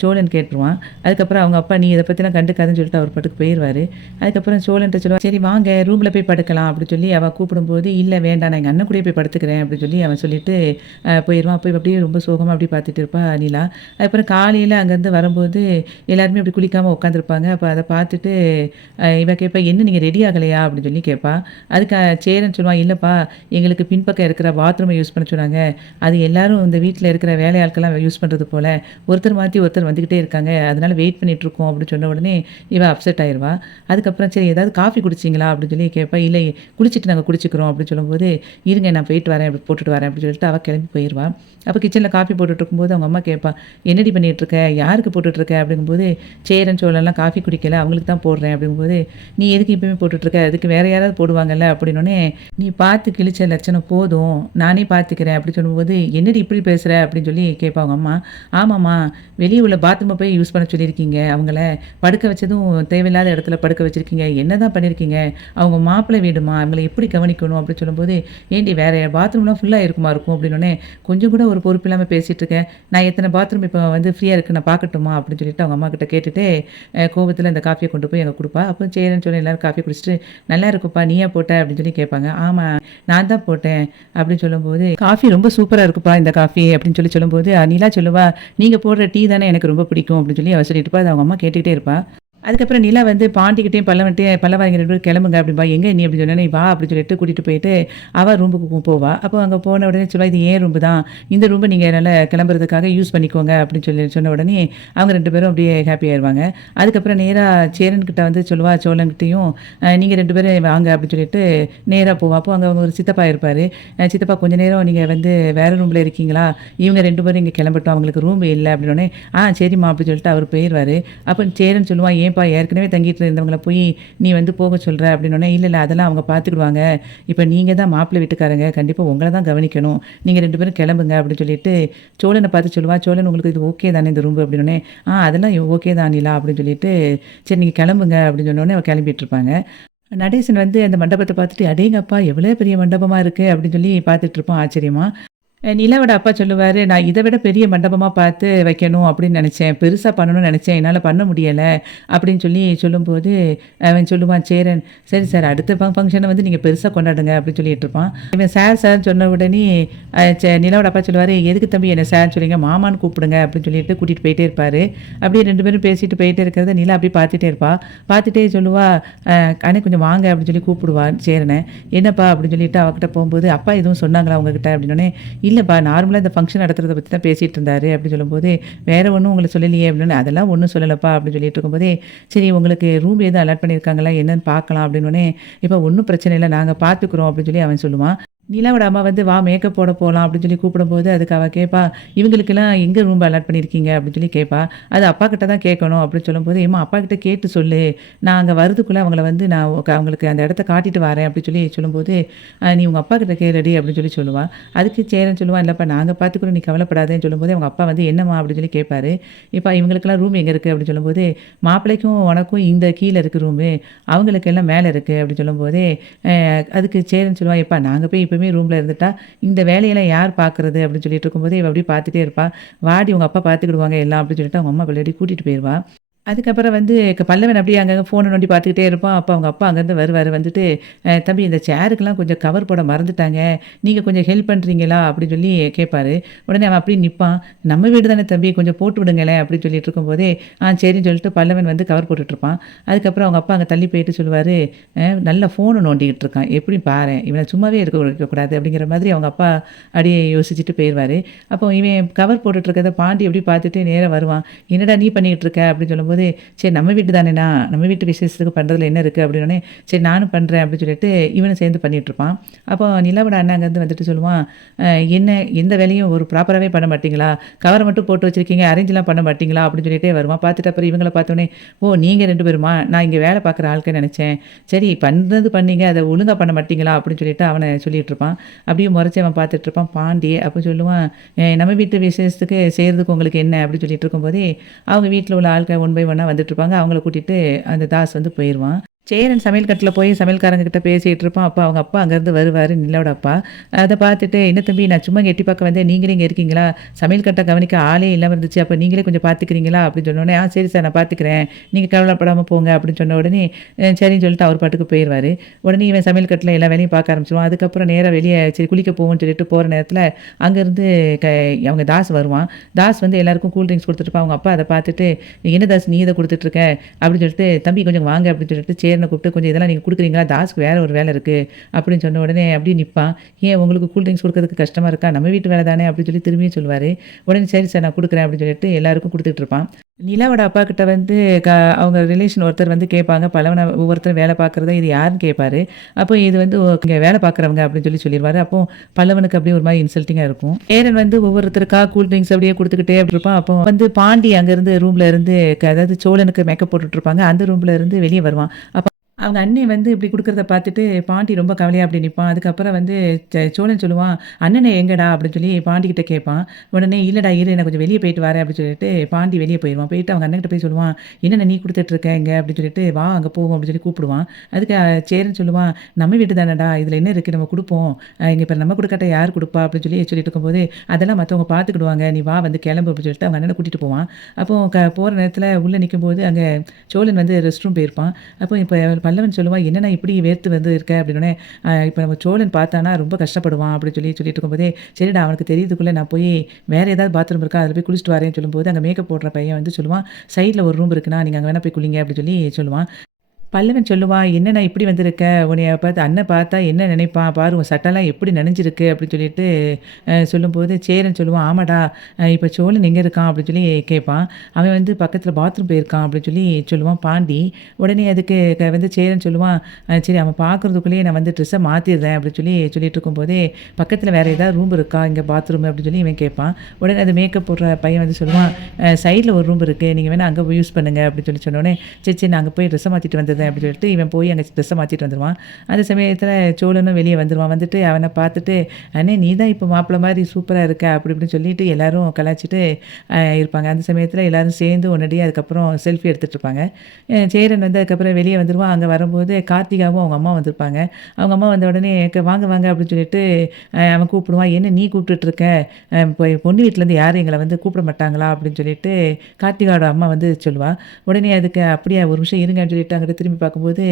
சோழன் கேட்டுருவான். அதுக்கப்புறம் அவங்க அப்பா, நீ இதை பற்றிலாம் கண்டுக்காதுன்னு சொல்லிட்டு அவர் பாட்டுக்கு போயிடுவார். அதுக்கப்புறம் சோழன்ட்ட சொல்லுவாள், சரி வாங்க ரூமில் போய் படுக்கலாம் அப்படின்னு சொல்லி அவள் கூப்பிடும்போது, இல்லை வேண்டாம் நான் எங்கள் அண்ணன் கூடயே போய் படுத்துக்கிறேன் அப்படின்னு சொல்லி அவன் சொல்லிட்டு போயிடுவான். போய் அப்படியே ரொம்ப சோகமாக அப்படி பார்த்துட்டு இருப்பா நிலா. அதுக்கப்புறம் காலையில் அங்கேருந்து வரும்போது எல்லாருமே அப்படி குளிக்காமல் உட்காந்துருப்பாங்க. அப்போ அதை பார்த்துட்டு இவ கேட்பா, என்ன நீங்கள் ரெடி ஆகலையா அப்படின்னு சொல்லி கேட்பா. அதுக்கு சேரன் சொல்லுவான், இல்லைப்பா எங்களுக்கு பின்பக்கம் இருக்கிற பாத்ரூமை யூஸ் பண்ண சொன்னாங்க, அது எல்லாரும் இந்த வீட்டில் இருக்கிற வேலையாட்கள்லாம் யூஸ் பண்ணுறது போல் ஒருத்தர் மாற்றி ஒருத்தர் வந்துக்கிட்டே இருக்காங்க, அதனால் வெயிட் பண்ணிகிட்ருக்கோம் அப்படின்னு சொன்ன உடனே இவன் அப்செட் ஆயிடுவா. அதுக்கப்புறம் சரி ஏதாவது காஃபி குடிச்சிங்களா அப்படின்னு சொல்லி கேட்பா. இல்லை குடிச்சிட்டு நாங்கள் குடிச்சிக்கிறோம் அப்படின்னு சொல்லும்போது, இருங்க நான் போயிட்டு வரேன் அப்படி போட்டுட்டு வரேன் அப்படின்னு சொல்லிட்டு அவள் கிளம்பி போயிடுவா. அப்போ கிச்சனில் காஃபி போட்டுட்டு இருக்கும்போது அவங்க அம்மா கேட்பா, என்னடி பண்ணிகிட்ருக்க, யாருக்கு போட்டுட்ருக்க அப்படிங்கும்போது, சேரன் சோழன்லாம் காஃபி குடிக்கல அவங்களுக்கு தான் போடுறேன் அப்படிங்கும்போது, நீ எதுக்கு இப்போயுமே போட்டுட்ருக்க, அதுக்கு வேறு யாராவது போடுவாங்கல்ல அப்படின்னோடனே, நீ பார்த்து கிழிச்ச லட்சணம் போதும் நானே பார்த்துக்கிறேன் அப்படி சொல்லும்போது, என்னடி இப்படி பேசுகிற அப்படின்னு சொல்லி கேட்பா அவங்க அம்மா. ஆமாம்மா வெளியே உள்ள பாத்ரூமை போய் யூஸ் பண்ண சொல்லியிருக்கீங்க, அவங்கள படுக்க வச்சதும் தேவையில்லாத இடத்துல படுக்க வச்சுருக்கீங்க, என்ன தான் பண்ணியிருக்கீங்க, அவங்க மாப்பிள்ளை வீடுமா, அவங்கள எப்படி கவனிக்கணும் அப்படின்னு சொல்லும்போது, ஏண்டி வேறு பாத்ரூம்லாம் ஃபுல்லாக இருக்கும் அப்படின்னோடனே, கொஞ்சம் கூட ஒரு பொறுப்பு இல்லாமல் பேசிகிட்டு இருக்கேன், நான் எத்தனை பாத்ரூம் இப்போ வந்து ஃப்ரீயாக இருக்குது நான் பார்க்கட்டுமா அப்படின்னு சொல்லிட்டு அவங்க அம்மா கிட்ட கேட்டுட்டு கோபத்தில் இந்த காஃபியை கொண்டு போய் அங்கே கொடுப்பா. அப்போ சேரன்னு சொல்லி எல்லோரும் காஃபி குடிச்சிட்டு, நல்லா இருக்குப்பா நீயா போட்ட அப்படின்னு சொல்லி கேட்பாங்க. ஆமாம் நான் தான் போட்டேன் அப்படின்னு சொல்லும்போது, காஃபி ரொம்ப சூப்பராக இருக்குப்பா இந்த காஃபி அப்படின்னு சொல்லும்போது, நிலா சொல்லுவா, நீங்கள் போடுற டீ தானே எனக்கு ரொம்ப பிடிக்கும் அப்படின்னு சொல்லி அவள் சொல்லிட்டு இருப்பா. அது அவங்க அம்மா கேட்டுக்கிட்டே இருப்பா. அதுக்கப்புறம் நிலா வந்து பாண்டிக்கிட்டையும் பல்லவாங்க 2 பேரும் கிளம்புங்க அப்படின்பா. எங்கே நீ அப்படி சொன்னேன், வா அப்படின்னு சொல்லிட்டு கூட்டிகிட்டு போயிட்டு அவள் ரூமுக்கு போவா. அப்போ அங்கே போன உடனே சொல்லுவா, இது ஏன் ரூம்பு தான், இந்த ரூம்பை நீங்கள் நல்லா கிளம்புறதுக்காக யூஸ் பண்ணிக்கோங்க அப்படின்னு சொன்ன உடனே அவங்க 2 பேரும் அப்படியே ஹாப்பி ஆயிடுவாங்க. அதுக்கப்புறம் நேராக சேரன்கிட்ட வந்து சொல்லுவா, சோழன்கிட்டையும் நீங்கள் 2 பேரும் வாங்க அப்படின்னு சொல்லிட்டு நேராக போவா. அப்போ அங்கே அவங்க ஒரு சித்தப்பா இருப்பார். சித்தப்பா கொஞ்சம் நேரம் நீங்கள் வந்து வேறு ரூமில் இருக்கீங்களா, இவங்க 2 பேரும் இங்கே கிளம்பட்டும், அவங்களுக்கு ரூம் இல்லை அப்படின்னோடனே, சரிம்மா அப்படின்னு சொல்லிட்டு அவர் போயிடுவார். அப்போ சேரன் சொல்லுவான், ஏன்பா ஏற்கனவே தங்கிட்டு இருந்தவங்களை போய் நீ வந்து போக சொல்கிற அப்படின்னோடனே, இல்லை அதெல்லாம் அவங்க பார்த்துக்கிடுவாங்க, இப்போ நீங்கள் தான் மாப்பிள்ளை வீட்டுக்காரங்க, கண்டிப்பாக உங்களை தான் கவனிக்கணும், நீங்கள் 2 பேரும் கிளம்புங்க அப்படின்னு சொல்லிட்டு சோழனை பார்த்து சொல்லுவா. சோழன் உங்களுக்கு இது ஓகே தானே இந்த ரூம் அப்படின்னோடனே, அதெல்லாம் ஓகே தான் நிலா அப்படின்னு சொல்லிட்டு, சரி நீங்கள் கிளம்புங்க அப்படின்னு சொன்னோடனே அவள் கிளம்பிட்டு இருப்பாங்க. நடேசன் வந்து அந்த மண்டபத்தை பார்த்துட்டு, அடேங்கப்பா எவ்வளோ பெரிய மண்டபமாக இருக்குது அப்படின்னு சொல்லி பார்த்துட்டு இருப்போம் ஆச்சரியமா. நிலாவோட அப்பா சொல்லுவார், நான் இதை விட பெரிய மண்டபமாக பார்த்து வைக்கணும் அப்படின்னு நினச்சேன், பெருசாக பண்ணணும்னு நினச்சேன், என்னால் பண்ண முடியலை அப்படின்னு சொல்லும்போது அவன் சொல்லுவான், சேரன் சரி சார் அடுத்த ஃபங்க்ஷனை வந்து நீங்கள் பெருசாக கொண்டாடுங்க அப்படின்னு சொல்லிட்டு இருப்பான். இவன் சார் சொன்ன உடனே நிலாவோட அப்பா சொல்லுவார், எதுக்கு தம்பி என்ன சார் சொல்லிங்க, மாமான்னு கூப்பிடுங்க அப்படின்னு சொல்லிட்டு கூட்டிகிட்டு போயிட்டே இருப்பார். அப்படியே 2 பேரும் பேசிட்டு போயிட்டே இருக்கிறத நிலா அப்படியே பார்த்துட்டே இருப்பா. பார்த்துட்டே சொல்லுவா, அண்ணே கொஞ்சம் வாங்க அப்படின்னு சொல்லி கூப்பிடுவான் சேரனை. என்னப்பா அப்படின்னு சொல்லிட்டு அவகிட்ட போகும்போது, அப்பா எதுவும் சொன்னாங்களா உங்ககிட்ட அப்படின்னோடனே, இல்லப்பா நார்மலா இந்த ஃபங்ஷன் நடத்துறத பத்தி தான் பேசிட்டு இருந்தாரு அப்படின்னு சொல்லும்போது, வேற ஒண்ணும் உங்கள சொல்லலையே அப்படின்னு, அதெல்லாம் ஒண்ணும் சொல்லலப்பா அப்படின்னு சொல்லிட்டு இருக்கும்போதே, சரி உங்களுக்கு ரூம் எதுவும் அலாட் பண்ணியிருக்காங்களா என்னன்னு பார்க்கலாம் அப்படின்னோனே, இப்ப ஒண்ணும் பிரச்சனை இல்ல நாங்க பார்த்துக்குறோம் அப்படின்னு சொல்லி அவன் சொல்லுவான். நிலாவோட அம்மா வந்து வா மேக்கப் போட போலாம் அப்படின்னு சொல்லி கூப்பிடும்போது, அதுக்கு அவ கேட்பா, இவங்களுக்கெல்லாம் எங்க ரூம் அலாட் பண்ணியிருக்கீங்க அப்படின்னு சொல்லி கேட்பா. அது அப்பா கிட்ட தான் கேட்கணும் அப்படின்னு சொல்லும்போது, ஏம்மா அப்பா கிட்ட கேட்டு சொல்லு. நான் அங்க வரதுக்குள்ள அவங்கள வந்து நான் அவங்களுக்கு அந்த இடத்த காட்டிட்டு வரேன் அப்படின்னு சொல்லி சொல்லும்போது, நீ உங்க அப்பா கிட்ட கேளுடி அப்படின்னு சொல்லி சொல்லுவா. அதுக்கு சேரன் சொல்லுவான், இல்லப்பா நாங்க பார்த்துக்குறோம் நீ கவலைப்படாதேன்னு சொல்லும்போது, அவங்க அப்பா வந்து என்னம்மா அப்படின்னு சொல்லி கேட்பாரு. இப்ப இவங்களுக்கெல்லாம் ரூம் எங்க இருக்கு அப்படின்னு சொல்லும்போது, மாப்பிள்ளைக்கும் உனக்கும் இந்த கீழ இருக்கு ரூமு. அவங்களுக்கெல்லாம் மேல இருக்கு அப்படின்னு சொல்லும்போதே, அதுக்கு சேரன் சொல்லுவான், எப்பா நாங்க போய் எப்பவுமே ரூம்ல இருந்துட்டா, இந்த வேலையெல்லாம் யார் பார்க்குறது அப்படின்னு சொல்லிட்டு இருக்கும்போதே, இவ அப்படியே பார்த்துட்டே இருப்பா. வாடி உங்க அப்பா பார்த்துக்கிடுவாங்க எல்லாம் அப்படின்னு சொல்லிட்டு அவங்க அம்மா பின்னாடி கூட்டிட்டு போயிருவா. அதுக்கப்புறம் வந்து பல்லவன் அப்படியே அங்கங்க ஃபோன நோண்டி பார்த்துக்கிட்டே இருப்பான். அப்ப அவங்க அப்பா அங்கேருந்து வருவாரு. வந்துட்டு, தம்பி இந்த சேருக்கெல்லாம் கொஞ்சம் கவர் போட மறந்துட்டாங்க. நீங்க கொஞ்சம் ஹெல்ப் பண்றீங்களா?" அப்படின்னு சொல்லி கேட்பாரு. உடனே அவன் அப்படியே நிப்பான். "நம்ம வீடு தானே தம்பி கொஞ்சம் போட்டு விடுங்களேன்" அப்படின்னு சொல்லிட்டு இருக்கும்போதே, சரின்னு சொல்லிட்டு பல்லவன் வந்து கவர் போட்டுட்ருப்பான். அதுக்கப்புறம் அவங்க அப்பா அங்க தள்ளி போயிட்டு சொல்லுவாரு, நல்லா ஃபோன நோண்டிக்கிட்டு இருக்கான். எப்படி பாரேன், இவன சும்மாவே இருக்க வைக்கக்கூடாது" அப்படிங்கிற மாதிரி அவங்க அப்பா அப்படியே யோசிச்சுட்டு போயிருவாரு. அப்போ இவன் கவர் போட்டுட்டு இருக்கிறத பாண்டி அப்படியே பார்த்துட்டு நேரா வருவான். "என்னடா நீ பண்ணிக்கிட்டு இருக்க?" அப்படின்னு சொல்லும்போது, சரி நம்ம வீட்டு தானேண்ணா, நம்ம வீட்டு விசேஷத்துக்கு பண்ணுறதுல என்ன இருக்குது அப்படின்னோடனே, சரி நானும் பண்ணுறேன் அப்படின்னு சொல்லிட்டு இவனும் சேர்ந்து பண்ணிகிட்ருப்பான். அப்போ நிலாவோட அண்ணன் அங்கேருந்து வந்துட்டு சொல்லுவான், என்ன எந்த வேலையும் ஒரு ப்ராப்பராகவே பண்ண மாட்டீங்களா? கவரை மட்டும் போட்டு வச்சுருக்கீங்க, அரேஞ்செலாம் பண்ண மாட்டீங்களா அப்படின்னு சொல்லிட்டே வருவான். பார்த்துட்டு அப்புறம் இவங்கள பார்த்தோன்னே, ஓ நீங்கள் 2 பேருமா? நான் இங்கே வேலை பார்க்குற ஆளுக்குன்னு நினச்சேன். சரி பண்ணுறது பண்ணீங்க, அதை ஒழுங்காக பண்ண மாட்டீங்களா அப்படின்னு சொல்லிட்டு அவனை சொல்லிகிட்டு இருப்பான். அப்படியே முறைச்சி அவன் பார்த்துட்டு இருப்பான். பாண்டி அப்போ சொல்லுவான், நம்ம வீட்டு விசேஷத்துக்கு செய்கிறதுக்கு உங்களுக்கு என்ன அப்படின்னு சொல்லிட்டு இருக்கும்போதே, அவங்க வீட்டில் உள்ள ஆட்கள் ஒன் பை ஒன்னா வந்துட்டுருப்பாங்க. அவங்கள கூட்டிட்டு அந்த தாஸ் வந்து போயிருவான். சேரன் சமையல் கட்டுல போய் சமையல்காரங்க கிட்ட பேசிட்டு இருப்பான். அப்ப அவங்க அப்பா அங்கேருந்து வருவாரு, நிலாவோட அப்பா. அத பார்த்துட்டு, "என்ன தம்பி நான் சும்மா இங்க எட்டி பார்க்க வந்தேன். நீங்களே இங்க இருக்கீங்களா? சமையல் கட்ட கவனிக்க ஆளே இல்லாம இருந்துச்சு. அப்ப நீங்களே கொஞ்சம் பார்த்துக்கிறீங்களா?" அப்படின்னு சொன்னோனே, சரி சார் நான் பார்த்துக்கிறேன். நீங்க கவலைப்படாம போங்க" அப்படின்னு சொன்ன உடனே, சரின்னு சொல்லிட்டு அவர் பாட்டுக்கு போயிருவாரு. உடனே இவன் சமையல் கட்டுல எல்லா வேலையும் பார்க்க ஆரம்பிச்சுருவான். அதுக்கப்புறம் நேரா வெளிய சரி குளிக்க போவோம்ன்னு சொல்லிட்டு போற நேரத்துல, அங்கேருந்து க அவங்க தாஸ் வருவான். தாஸ் வந்து எல்லாருக்கும் கூல் ட்ரிங்க்ஸ் குடுத்துட்டுருப்பான். அவங்க அப்பா அத பார்த்துட்டு, "என்ன தாஸ் நீ இத குடுத்துட்டுருக்க?" அப்படின்னு சொல்லிட்டு, "தம்பி கொஞ்சம் வாங்க" அப்படின்னு சொல்லிட்டு சேரன கூப்பிட்டு, "கொஞ்சம் இதெல்லாம் நீங்க குடுக்குறீங்களா? தாஸ்க்கு வேற ஒரு வேலை இருக்கு" அப்படின்னு சொன்ன உடனே அப்படியே நிப்பான். "ஏன் உங்களுக்கு கூல் ட்ரிங்க்ஸ் குடுக்கறதுக்கு கஷ்டமா இருக்கா? நம்ம வீட்டு வேலை தானே" அப்படின்னு சொல்லி திரும்பியும் சொல்லுவாரு. உடனே "சரி சார் நான் குடுக்குறேன்" அப்படின்னு சொல்லிட்டு எல்லாருக்கும் குடுத்துட்டு இருப்பான். நிலாவோட அப்பா கிட்ட வந்து க அவங்க ரிலேஷன் ஒருத்தர் வந்து கேட்பாங்க. பலவன ஒவ்வொருத்தரும் வேலை பார்க்குறத இது யாருன்னு கேட்பாரு. அப்போ இது வந்து இங்க வேலை பார்க்குறவங்க அப்படின்னு சொல்லி சொல்லிருவாரு. அப்போ பல்லவனுக்கு அப்படியே ஒரு மாதிரி இன்சல்ட்டிங்கா இருக்கும். சேரன் வந்து ஒவ்வொருத்தருக்கா கூல் ட்ரிங்க்ஸ் அப்படியே குடுத்துக்கிட்டே இருப்பான். அப்போ வந்து பாண்டி அங்கேருந்து ரூம்ல இருந்து அதாவது சோழனுக்கு மேக்கப் போட்டுட்டு இருப்பாங்க. அந்த ரூம்ல இருந்து வெளிய வருவான். அப்ப அவங்க அண்ணி வந்து இப்படி குடுக்குறத பார்த்துட்டு பாண்டி ரொம்ப கவலையா அப்படி நிப்பான். அதுக்கப்புறம் வந்து சோழன் சொல்லுவான், "அண்ணனே எங்கடா?" அப்படின்னு சொல்லி பாண்டிகிட்ட கேட்பான். உடனே, "இல்லடா இரு நான் கொஞ்சம் வெளிய போயிட்டு வரேன்" அப்படின்னு சொல்லிட்டு பாண்டி வெளிய போயிருவான். போயிட்டு அவங்க அண்ணன்கிட்ட போய் சொல்லுவான், "என்னண்ணே நீ குடுத்துட்டு இருக்க இங்க?" அப்படின்னு சொல்லிட்டு, "வா அங்க போவோம்" அப்படின்னு சொல்லி கூப்பிடுவான். அதுக்கு சேரன் சொல்லுவான், "நம்ம வீடு தானடா, இதுல என்ன இருக்கு நம்ம குடுப்போம். இங்க இப்ப நம்ம குடுக்காட்டா யார் குடுப்பா?" அப்படின்னு சொல்லி சொல்லிட்டு இருக்கும்போது, "அதெல்லாம் மத்தவங்க பார்த்துக்கிடுவாங்க. நீ வா வந்து கிளம்பு" அப்படின்னு சொல்லிட்டு அவங்க அண்ணன கூட்டிட்டு போவான். அப்போ போற நேரத்துல உள்ள நிக்கும்போது அங்க சோழன் வந்து ரெஸ்ட் ரூம் போயிருப்பான். அப்போ இப்ப பல்லவன் சொல்லுவான், "என்னண்ணா இப்படி வேர்த்து வந்து இருக்க?" அப்படின்னோனே, இப்ப நம்ம சோழன் பார்த்தானா ரொம்ப கஷ்டப்படுவான்" அப்படின்னு சொல்லிட்டு இருக்கும்போதே, சரிடா அவனுக்கு தெரியுதுக்குள்ள நான் போய் வேற ஏதாவது பாத்ரூம் இருக்கா? அதில போய் குளிச்சுட்டு வரேன்னு சொல்லும்போது, அங்க மேக்கப் போடுற பையன் வந்து சொல்லுவான், "சைட்ல ஒரு ரூம் இருக்குண்ணா, நீங்க அங்க வேணா போய் குளிங்க" அப்படின்னு சொல்லி சொல்லுவான். பல்லவன் சொல்லுவான், "என்னண்ணா இப்படி வந்திருக்க? உன்னைய பார்த்து அண்ணன் பார்த்தா என்ன நினைப்பான்? பாரு உன் சட்டைலாம் எப்படி நனைஞ்சிருக்கு" அப்படின்னு சொல்லிட்டு சொல்லும்போது, சேரன் சொல்லுவான், "ஆமாடா, இப்ப சோழன் எங்க இருக்கான்?" அப்படின்னு சொல்லி கேட்பான். அவன் வந்து பக்கத்தில பாத்ரூம் போயிருக்கான் அப்படின்னு சொல்லி சொல்லுவான் பாண்டி. உடனே அதுக்கு வந்து சேரன் சொல்லுவான், சரி அவன் பார்க்குறதுக்குள்ளேயே நான் வந்து ட்ரெஸ்ஸ மாத்திடுறேன்" அப்படின்னு சொல்லி சொல்லிட்டு இருக்கும்போதே, "பக்கத்தில வேற ஏதாவது ரூம் இருக்கா? இங்க பாத்ரூம்" அப்படின்னு சொல்லி இவன் கேட்பான். உடனே அது மேக்கப் போடுற பையன் வந்து சொல்லுவான், "சைட்ல ஒரு ரூம் இருக்கு. நீங்க வேணா அங்க போய் யூஸ் பண்ணுங்க" அப்படின்னு சொல்லி சொன்னோனே, "சரி சரி நான் அங்க போய் ட்ரெஸ்ஸ மாத்திட்டு வந்துடுறேன்" அப்படின்னு சொல்லிட்டு இவன் போய் அங்க ட்ரெஸ்ஸ மாத்திட்டு வந்துருவான். அந்த சமயத்தில சோழனும் வெளிய வந்துருவான். வந்துட்டு அவன பார்த்துட்டு, "அண்ணே நீ தான் இப்ப மாப்பிள மாரி சூப்பரா இருக்க" அப்படி இப்படின்னு சொல்லிட்டு எல்லாரும் கலாய்ச்சிட்டு இருப்பாங்க. அந்த சமயத்தில எல்லாரும் சேர்ந்து ஒன்னடியா அதுக்கப்புறம் செல்ஃபி எடுத்துட்டு இருப்பாங்க. சேரன் வந்து அதுக்கப்புறம் வெளிய வந்துருவான். அங்க வரும்போது கார்த்திகாவும் அவங்க அம்மா வந்திருப்பாங்க. அவங்க அம்மா வந்த உடனே, "வாங்க வாங்க" அப்படின்னு சொல்லிட்டு அவன் கூப்பிடுவான். "என்ன நீ கூப்பிட்டுட்டு இருக்க? பொண்ணு வீட்லேருந்து யாரும் எங்கள வந்து கூப்பிட மாட்டாங்களா?" அப்படின்னு சொல்லிட்டு கார்த்திகாவோட அம்மா வந்து சொல்லுவா. உடனே அதுக்கு, "அப்படியா ஒரு நிமிஷம் இருங்கன்னு" சொல்லிட்டு அங்கிட்டு திரும்பி திரும்பி பார்க்கும்போது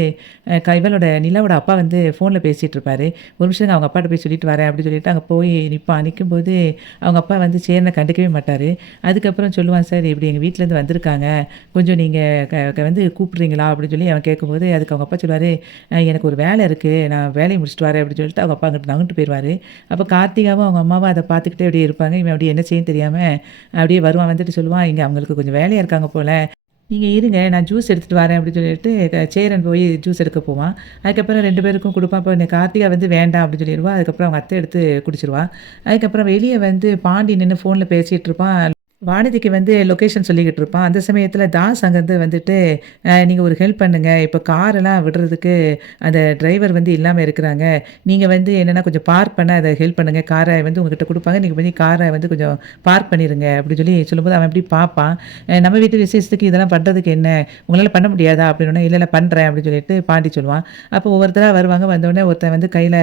இவளோட நிலாவோட அப்பா வந்து ஃபோன்ல பேசிட்டு இருப்பாரு. ஒரு நிமிஷம் அவங்க அப்பாட்ட போய் சொல்லிட்டு வரேன் அப்படின்னு சொல்லிட்டு அங்க போய் நிப்பான். நிக்கும்போது அவங்க அப்பா வந்து சேரன கண்டுக்கவே மாட்டாரு. அதுக்கப்புறம் சொல்லுவான், "சார் இப்படி எங்க வீட்லேருந்து வந்திருக்காங்க. கொஞ்சம் நீங்க வந்து கூப்பிடுறீங்களா?" அப்படின்னு சொல்லி அவன் கேட்கும்போது, அதுக்கு அவங்க அப்பா சொல்லுவாரு, எனக்கு ஒரு வேலை இருக்கு. நான் வேலைய முடிச்சுட்டு வரேன்" அப்படின்னு சொல்லிட்டு அவங்க அப்பா அங்கிட்டு நகர்ந்துட்டு போயிருவாரு. அப்ப கார்த்திகாவும் அவங்க அம்மாவும் அத பார்த்துக்கிட்டே அப்படியே இருப்பாங்க. இவன் அப்படியே என்ன செய்யன்னு தெரியாம அப்படியே வருவான். வந்துட்டு சொல்லுவான், "இங்க அவங்களுக்கு கொஞ்சம் வேலையா இருக்காங்க போல. நீங்க இருங்க. நான் ஜூஸ் எடுத்துட்டு வரேன்" அப்படின்னு சொல்லிட்டு சேரன் போய் ஜூஸ் எடுக்க போவான். அதுக்கப்புறம் 2 பேருக்கும் குடுப்பான். அப்ப இந்த கார்த்திகா வந்து வேண்டாம் அப்படின்னு சொல்லிருவா. அதுக்கப்புறம் அவங்க அத்தை எடுத்து குடிச்சிருவா. அதுக்கப்புறம் வெளிய வந்து பாண்டி நின்னு ஃபோன்ல பேசிட்டு இருப்பான். வானதிக்கு வந்து லொகேஷன் சொல்லிக்கிட்டு இருப்பான். அந்த சமயத்தில தாஸ் அங்கேருந்து வந்துட்டு, நீங்க ஒரு ஹெல்ப் பண்ணுங்க. இப்ப காரெல்லாம் விடுறதுக்கு அந்த டிரைவர் வந்து இல்லாம இருக்கிறாங்க. நீங்க வந்து என்னன்னா கொஞ்சம் பார்க் பண்ண அத ஹெல்ப் பண்ணுங்க. கார வந்து உங்ககிட்ட குடுப்பாங்க. நீங்க போய் கார வந்து கொஞ்சம் பார்க் பண்ணிருங்க" அப்படின்னு சொல்லி சொல்லும்போது அவன் அப்படி பார்ப்பான். நம்ம வீட்டு விசேஷத்துக்கு இதெல்லாம் பண்றதுக்கு என்ன? உங்களால பண்ண முடியாதா?" அப்படின்னோனே, "இல்ல, இல்ல பண்றேன்" அப்படின்னு சொல்லிட்டு பாண்டி சொல்லுவான். அப்போ ஒவ்வொருத்தரா வருவாங்க. வந்தோனே ஒருத்தன் வந்து கையில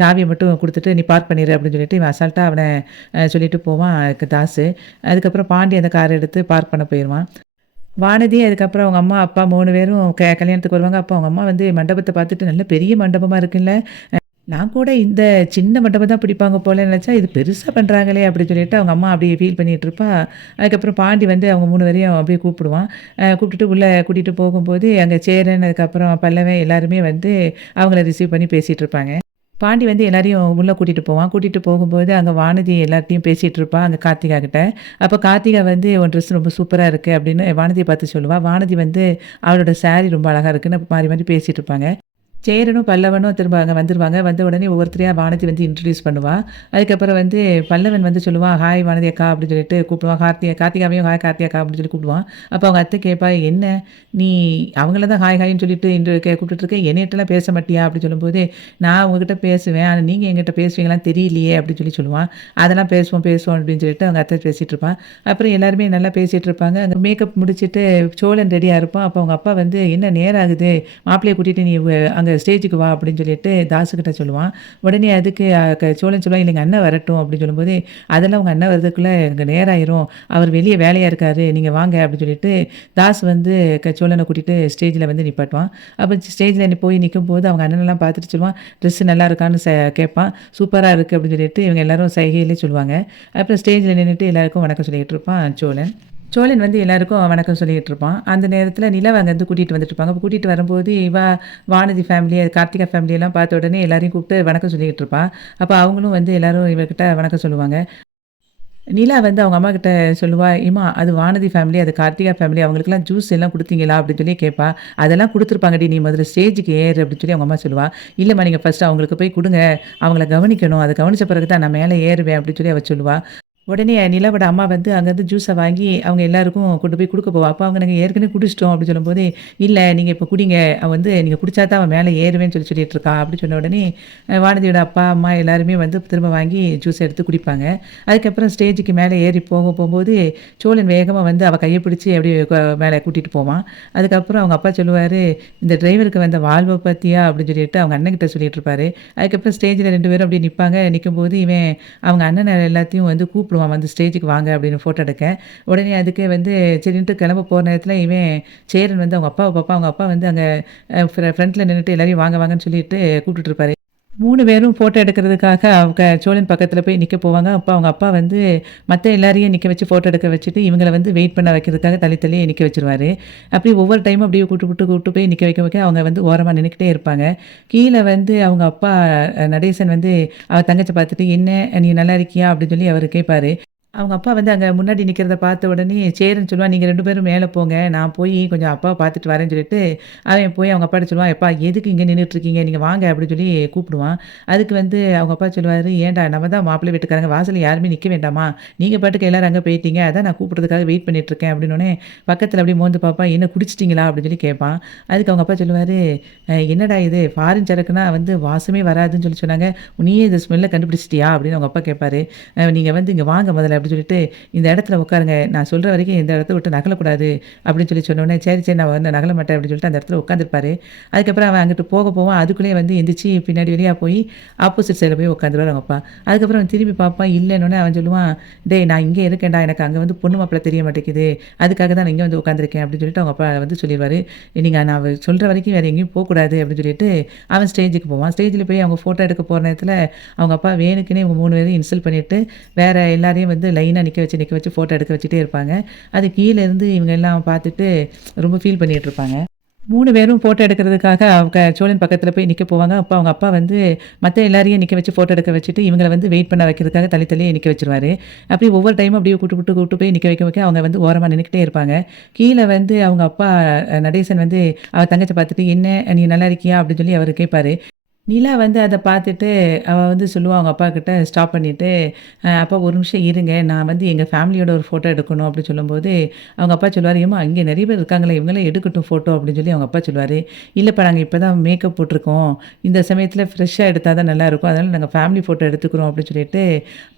சாவிய மட்டும் குடுத்துட்டு, "நீ பார்க் பண்ணிரு" அப்படின்னு சொல்லிட்டு இவன் அசால்ட்டா அவன சொல்லிட்டு போவான் தாசு. அதுக்கப்புறம் பாண்டி அந்த கார எடுத்து பார்க் பண்ண போயிருவான். வானதி அதுக்கப்புறம் அவங்க அம்மா, அப்பா 3 பேரும் கல்யாணத்துக்கு வருவாங்க. அப்போ அவங்க அம்மா வந்து மண்டபத்த பார்த்துட்டு, "நல்ல பெரிய மண்டபமா இருக்குல்ல. நான் கூட இந்த சின்ன மண்டபம் தான் பிடிப்பாங்க போலன்னு நெனச்சா, இது பெருசா பண்றாங்களே!" அப்படின்னு சொல்லிட்டு அவங்க அம்மா அப்படியே ஃபீல் பண்ணிட்டு இருப்பா. அதுக்கப்புறம் பாண்டி வந்து அவங்க 3 பேரையும் அப்படியே கூப்பிடுவான். கூப்பிட்டுட்டு உள்ள கூட்டிட்டு போகும்போது, அங்க சேரன், அதுக்கப்புறம் பல்லவன் எல்லாருமே வந்து அவங்கள ரிசீவ் பண்ணி பேசிட்டு இருப்பாங்க. பாண்டி வந்து எல்லாரையும் உள்ள கூட்டிட்டு போவான். கூட்டிட்டு போகும்போது, அங்க வானதி எல்லார்ட்டயும் பேசிட்டு இருப்பா, அங்க கார்த்திகா கிட்ட. அப்ப கார்த்திகா வந்து, "உன் ட்ரெஸ் ரொம்ப சூப்பரா இருக்கு" அப்படின்னு வானதிய பார்த்து சொல்லுவா. வானதி வந்து அவளோட சாரி ரொம்ப அழகா இருக்குன்னு மாறி மாறி பேசிட்டு இருப்பாங்க. சேரனும், பல்லவனும் திரும்ப அங்க வந்துருவாங்க. வந்த உடனே ஒவ்வொருத்தரையா வானதி வந்து இன்ட்ரோடியூஸ் பண்ணுவா. அதுக்கப்புறம் வந்து பல்லவன் வந்து சொல்லுவான், "ஹாய் வானதி அக்கா" அப்படின்னு சொல்லிட்டு கூப்பிடுவான். கார்த்திகாவையும் "ஹாய் கார்த்தி அக்கா" அப்படின்னு சொல்லி கூப்பிடுவான். அப்ப அவங்க அத்தை கேட்பா, "என்ன நீ அவங்கள தான் ஹாய் ஹாய்ன்னு சொல்லிட்டு கூப்பிட்டுட்டு இருக்க. என்னிட்டலாம் பேச மாட்டியா?" அப்படின்னு சொல்லும்போது, "நான் உங்ககிட்ட பேசுவேன். ஆனா நீங்க என்கிட்ட பேசுவீங்களான்னு தெரியலையே" அப்படின்னு சொல்லி சொல்லுவான். "அதெல்லாம் பேசுவோம், பேசுவோம்" அப்படின்னு சொல்லிட்டு அவங்க அத்தை பேசிட்டு இருப்பா. அப்புறம் எல்லாருமே நல்லா பேசிட்டு இருப்பாங்க. அங்க மேக்கப் முடிச்சுட்டு சோழன் ரெடியா இருப்பான். அப்ப அவங்க அப்பா வந்து, "என்ன நேரம் ஆகுது. மாப்பிள்ளைய கூட்டிட்டு நீ அங்க ஸ்டேஜுக்கு வா" அப்படின்னு சொல்லிட்டு தாசுகிட்ட சொல்லுவான். உடனே அதுக்கு சோழன் சொல்லுவான், "இல்ல எங்க அண்ணன் வரட்டும்" அப்படின்னு சொல்லும்போது, "அதெல்லாம் உங்க அண்ணன் வரதுக்குள்ள எங்க நேரம் ஆயிரும். அவர் வெளிய வேலையா இருக்காரு. நீங்க வாங்க" அப்படின்னு சொல்லிட்டு தாஸ் வந்து சோழன கூட்டிட்டு ஸ்டேஜ்ல வந்து நிப்பாட்டுவான். அப்ப ஸ்டேஜ்ல போய் நிக்கும்போது அவங்க அண்ணனெல்லாம் பார்த்துட்டு சொல்லுவான், "ட்ரெஸ் நல்லா இருக்கான்னு" கேட்பான். "சூப்பரா இருக்கு" அப்படின்னு சொல்லிட்டு இவங்க எல்லாரும் சைகையிலே சொல்லுவாங்க. அப்புறம் ஸ்டேஜ்ல நின்னுட்டு எல்லாருக்கும் வணக்கம் சொல்லிட்டு இருப்பான் சோழன். சோழன் வந்து எல்லாருக்கும் வணக்கம் சொல்லிட்டு இருப்பான். அந்த நேரத்தில நிலவ அங்கேருந்து கூட்டிட்டு வந்துட்டு இருப்பாங்க. அப்ப கூட்டிட்டு வரும்போது வானதி ஃபேமிலி, கார்த்திகா ஃபேமிலி எல்லாம் பார்த்த உடனே எல்லாரையும் கூப்பிட்டு வணக்கம் சொல்லிக்கிட்டு இருப்பா. அப்ப அவங்களும் வந்து எல்லாரும் இவகிட்ட வணக்கம் சொல்லுவாங்க. நிலா வந்து அவங்க அம்மாகிட்ட சொல்லுவா, "எம்மா அது வானதி ஃபேமிலி, அது கார்த்திகா ஃபேமிலி அவங்களுக்கெல்லாம் ஜூஸ் எல்லாம் குடுத்தீங்களா?" அப்படின்னு சொல்லி கேட்பா. "அதெல்லாம் குடுத்துருப்பாங்கடி. நீ முதல்ல ஸ்டேஜுக்கு ஏறு" அப்படின்னு சொல்லி அவங்க அம்மா சொல்லுவா. "இல்லம்மா நீங்க ஃபர்ஸ்ட்டு அவங்களுக்கு போய் குடுங்க. அவங்கள கவனிக்கணும். அத கவனிச்ச பிறகு தான் நான் மேல ஏறுவேன்" அப்படின்னு சொல்லி அவ சொல்லுவா. உடனே நிலாவோட அம்மா வந்து அங்கேருந்து ஜூஸ வாங்கி அவங்க எல்லாருக்கும் கொண்டு போய் குடுக்க போவா. அப்ப அவங்க, "நாங்க ஏற்கனவே குடிச்சிட்டோம்" அப்படின்னு சொல்லும்போது, "இல்ல நீங்க இப்ப குடிங்க. அவ வந்து நீங்க குடிச்சா தான் அவ மேல ஏறுவேன்னு சொல்லிட்டு இருக்கா" அப்படின்னு சொன்ன உடனே வானதியோட அப்பா, அம்மா எல்லாருமே வந்து திரும்ப வாங்கி ஜூஸ் எடுத்து குடிப்பாங்க. அதுக்கப்புறம் ஸ்டேஜுக்கு மேல ஏறி போகும்போது, சோழன் வேகமா வந்து அவ கைய பிடிச்சு அப்படியே மேல கூட்டிட்டு போவான். அதுக்கப்புறம் அவங்க அப்பா சொல்லுவாரு, "இந்த டிரைவருக்கு வந்த வாழ்வ பாத்தியா?" அப்படின்னு சொல்லிட்டு அவங்க அண்ணன்கிட்ட சொல்லிட்டு இருப்பாரு. அதுக்கப்புறம் ஸ்டேஜ்ல 2 பேரும் அப்படியே நிப்பாங்க. நிக்கும்போது இவன் அவங்க அண்ணன எல்லாத்தையும் வந்து கூப்பிடுவான், வந்து ஸ்டேஜுக்கு வாங்க அப்படின்னு ஃபோட்டோ எடுக்க. உடனே அதுக்கு வந்து சரின்ட்டு கிளம்ப போற நேரத்தில இவன் சேரன் வந்து அவங்க அப்பாவ பார்ப்பான். அவங்க அப்பா வந்து அங்க ஃப்ரண்ட்ல நின்னுட்டு எல்லாரையும் வாங்க வாங்கன்னு சொல்லிட்டு கூப்பிட்டுட்டு இருப்பாரு. 3 பேரும் ஃபோட்டோ எடுக்கிறதுக்காக அவங்க சோழன் பக்கத்தில போய் நிக்க போவாங்க. அப்ப அவங்க அப்பா வந்து மத்த எல்லாரையும் நிக்க வச்சு ஃபோட்டோ எடுக்க வச்சுட்டு, இவங்கள வந்து வெயிட் பண்ண வைக்கிறதுக்காக தள்ளி தள்ளி நிக்க வச்சுருவாரு. அப்படி ஒவ்வொரு டைமும் அப்படியே கூட்டு போய் நிக்க வைக்க அவங்க வந்து ஓரமா நின்னுக்கிட்டே இருப்பாங்க. கீழ வந்து அவங்க அப்பா நடேசன் வந்து அவ தங்கச்ச பார்த்துட்டு, "என்ன நீ நல்லா இருக்கியா?" அப்படின்னு சொல்லி அவரு கேட்பாரு. அவங்க அப்பா வந்து அங்க முன்னாடி நிக்கிறத பார்த்த உடனே சேரன் சொல்லுவான், "நீங்க 2 பேரும் மேல போங்க. நான் போய் கொஞ்சம் அப்பாவ பார்த்துட்டு வரேன்னு" சொல்லிட்டு, அவன் போய் அவங்க அப்பாட்ட சொல்லுவான், "எப்பா எதுக்கு இங்க நின்னுட்டு இருக்கீங்க? நீங்க வாங்க" அப்படின்னு சொல்லி கூப்பிடுவான். அதுக்கு வந்து அவங்க அப்பா சொல்லுவாரு, "ஏன்டா நம்ம தான் மாப்பிள்ளை வீட்டுக்காரங்க. வாசல்ல யாருமே நிக்க வேண்டாமா? நீங்க பாட்டுக்கு எல்லாரும் அங்க போயிட்டீங்க. அதான் நான் கூப்பிடுறதுக்காக வெயிட் பண்ணிட்டு இருக்கேன்" அப்படின்னோனே, பக்கத்துல அப்படியே மோந்து பார்ப்பான். "என்ன குடிச்சிட்டீங்களா?" அப்படின்னு சொல்லி கேட்பான். அதுக்கு அவங்க அப்பா சொல்லுவாரு, "என்னடா இது ஃபாரின் சரக்குன்னா வந்து வாசமே வராதுன்னு சொல்லி சொன்னாங்க. நீயே இந்த ஸ்மெல்ல கண்டுபிடிச்சிட்டியா?" அப்படின்னு அவங்க அப்பா கேட்பாரு. "நீங்க வந்து இங்க வாங்க முதல்ல" அப்படின்னு சொல்லிட்டு, "இந்த இடத்துல உட்காருங்க. நான் சொல்ற வரைக்கும் இந்த இடத்த விட்டு நகலக்கூடாது." அப்படின்னு சொன்னோனே, "சரி, சரி நான் வந்து நகல மாட்டேன்." அப்படின்னு சொல்லிட்டு அந்த இடத்துல உட்காந்துருப்பாரு. அதுக்கப்புறம் அவன் அங்கிட்டு போவான். அதுக்குள்ளேயே வந்து எந்திரிச்சு பின்னாடி வழியா போய் ஆப்போசிட் சைடுல போய் உட்காந்துருவாரு அவங்க அப்பா. அதுக்கப்புறம் அவன் திரும்பி பார்ப்பான். இல்லன்னோனே அவன் சொல்லுவான், "டேய் நான் இங்கே இருக்கேன்டா. எனக்கு அங்க வந்து பொண்ணு மாப்பிள்ளை தெரிய மாட்டேங்குது. அதுக்காக தான் நான் இங்க வந்து உட்காந்துருக்கேன்." அப்படின்னு சொல்லிட்டு அவங்க அப்பா வந்து சொல்லிருவாரு. "நீங்க நான் சொல்ற வரைக்கும் வேற எங்கேயும் போக்கூடாது." அப்படின்னு சொல்லிட்டு அவன் ஸ்டேஜுக்கு போவான். ஸ்டேஜ்ல போய் அவங்க ஃபோட்டோ எடுக்க போற நேரத்துல அவங்க அப்பா வேணுக்குன்னே இவங்க 3 பேரையும் இன்சல்ட் பண்ணிட்டு, வேற எல்லாரையும் வந்து லைனா நிக்க வச்சு ஃபோட்டோ எடுக்க வச்சுட்டே இருப்பாங்க. அது கீழ இருந்து இவங்க எல்லாம் பார்த்துட்டு ரொம்ப ஃபீல் பண்ணிட்டு இருப்பாங்க. 3 பேரும் ஃபோட்டோ எடுக்கிறதுக்காக அவங்க சோழன் பக்கத்துல போய் நிக்க போவாங்க. அப்ப அவங்க அப்பா வந்து மத்த எல்லாரையும் நிக்க வச்சு ஃபோட்டோ எடுக்க வச்சுட்டு, இவங்கள வந்து வெயிட் பண்ண வைக்கிறதுக்காக தள்ளி தள்ளி நிக்க வச்சுருவாரு. அப்படியே ஒவ்வொரு டைமும் அப்படியே கூட்டு போய் நிக்க வைக்க அவங்க வந்து ஓரமா நின்னுக்கிட்டே இருப்பாங்க. கீழ வந்து அவங்க அப்பா நடேசன் வந்து அவ தங்கச்ச பார்த்துட்டு, "என்ன நீ நல்லா இருக்கியா?" அப்படின்னு சொல்லி அவரு கேட்பாரு. நிலா வந்து அத பார்த்துட்டு, அவ வந்து சொல்லுவா அவங்க அப்பாகிட்ட ஸ்டாப் பண்ணிட்டு, அப்பா ஒரு நிமிஷம் இருங்க. நான் வந்து எங்க ஃபேமிலியோட ஒரு ஃபோட்டோ எடுக்கணும்." அப்படி சொல்லும்போது, அவங்க அப்பா சொல்லுவாரு, "ஏம்மா இங்க நெறைய பேர் இருக்காங்களே, இவங்களே எடுக்கட்டும் ஃபோட்டோ." அப்படின்னு சொல்லி அவங்க அப்பா சொல்லுவாரு. "இல்லப்பா நாங்க இப்ப தான் மேக்கப் போட்டுருக்கோம். இந்த சமயத்துல ஃப்ரெஷ்ஷா எடுத்தா தான் நல்லாயிருக்கும். அதனால நாங்க ஃபேமிலி ஃபோட்டோ எடுத்துக்கிறோம்." அப்படின்னு சொல்லிட்டு,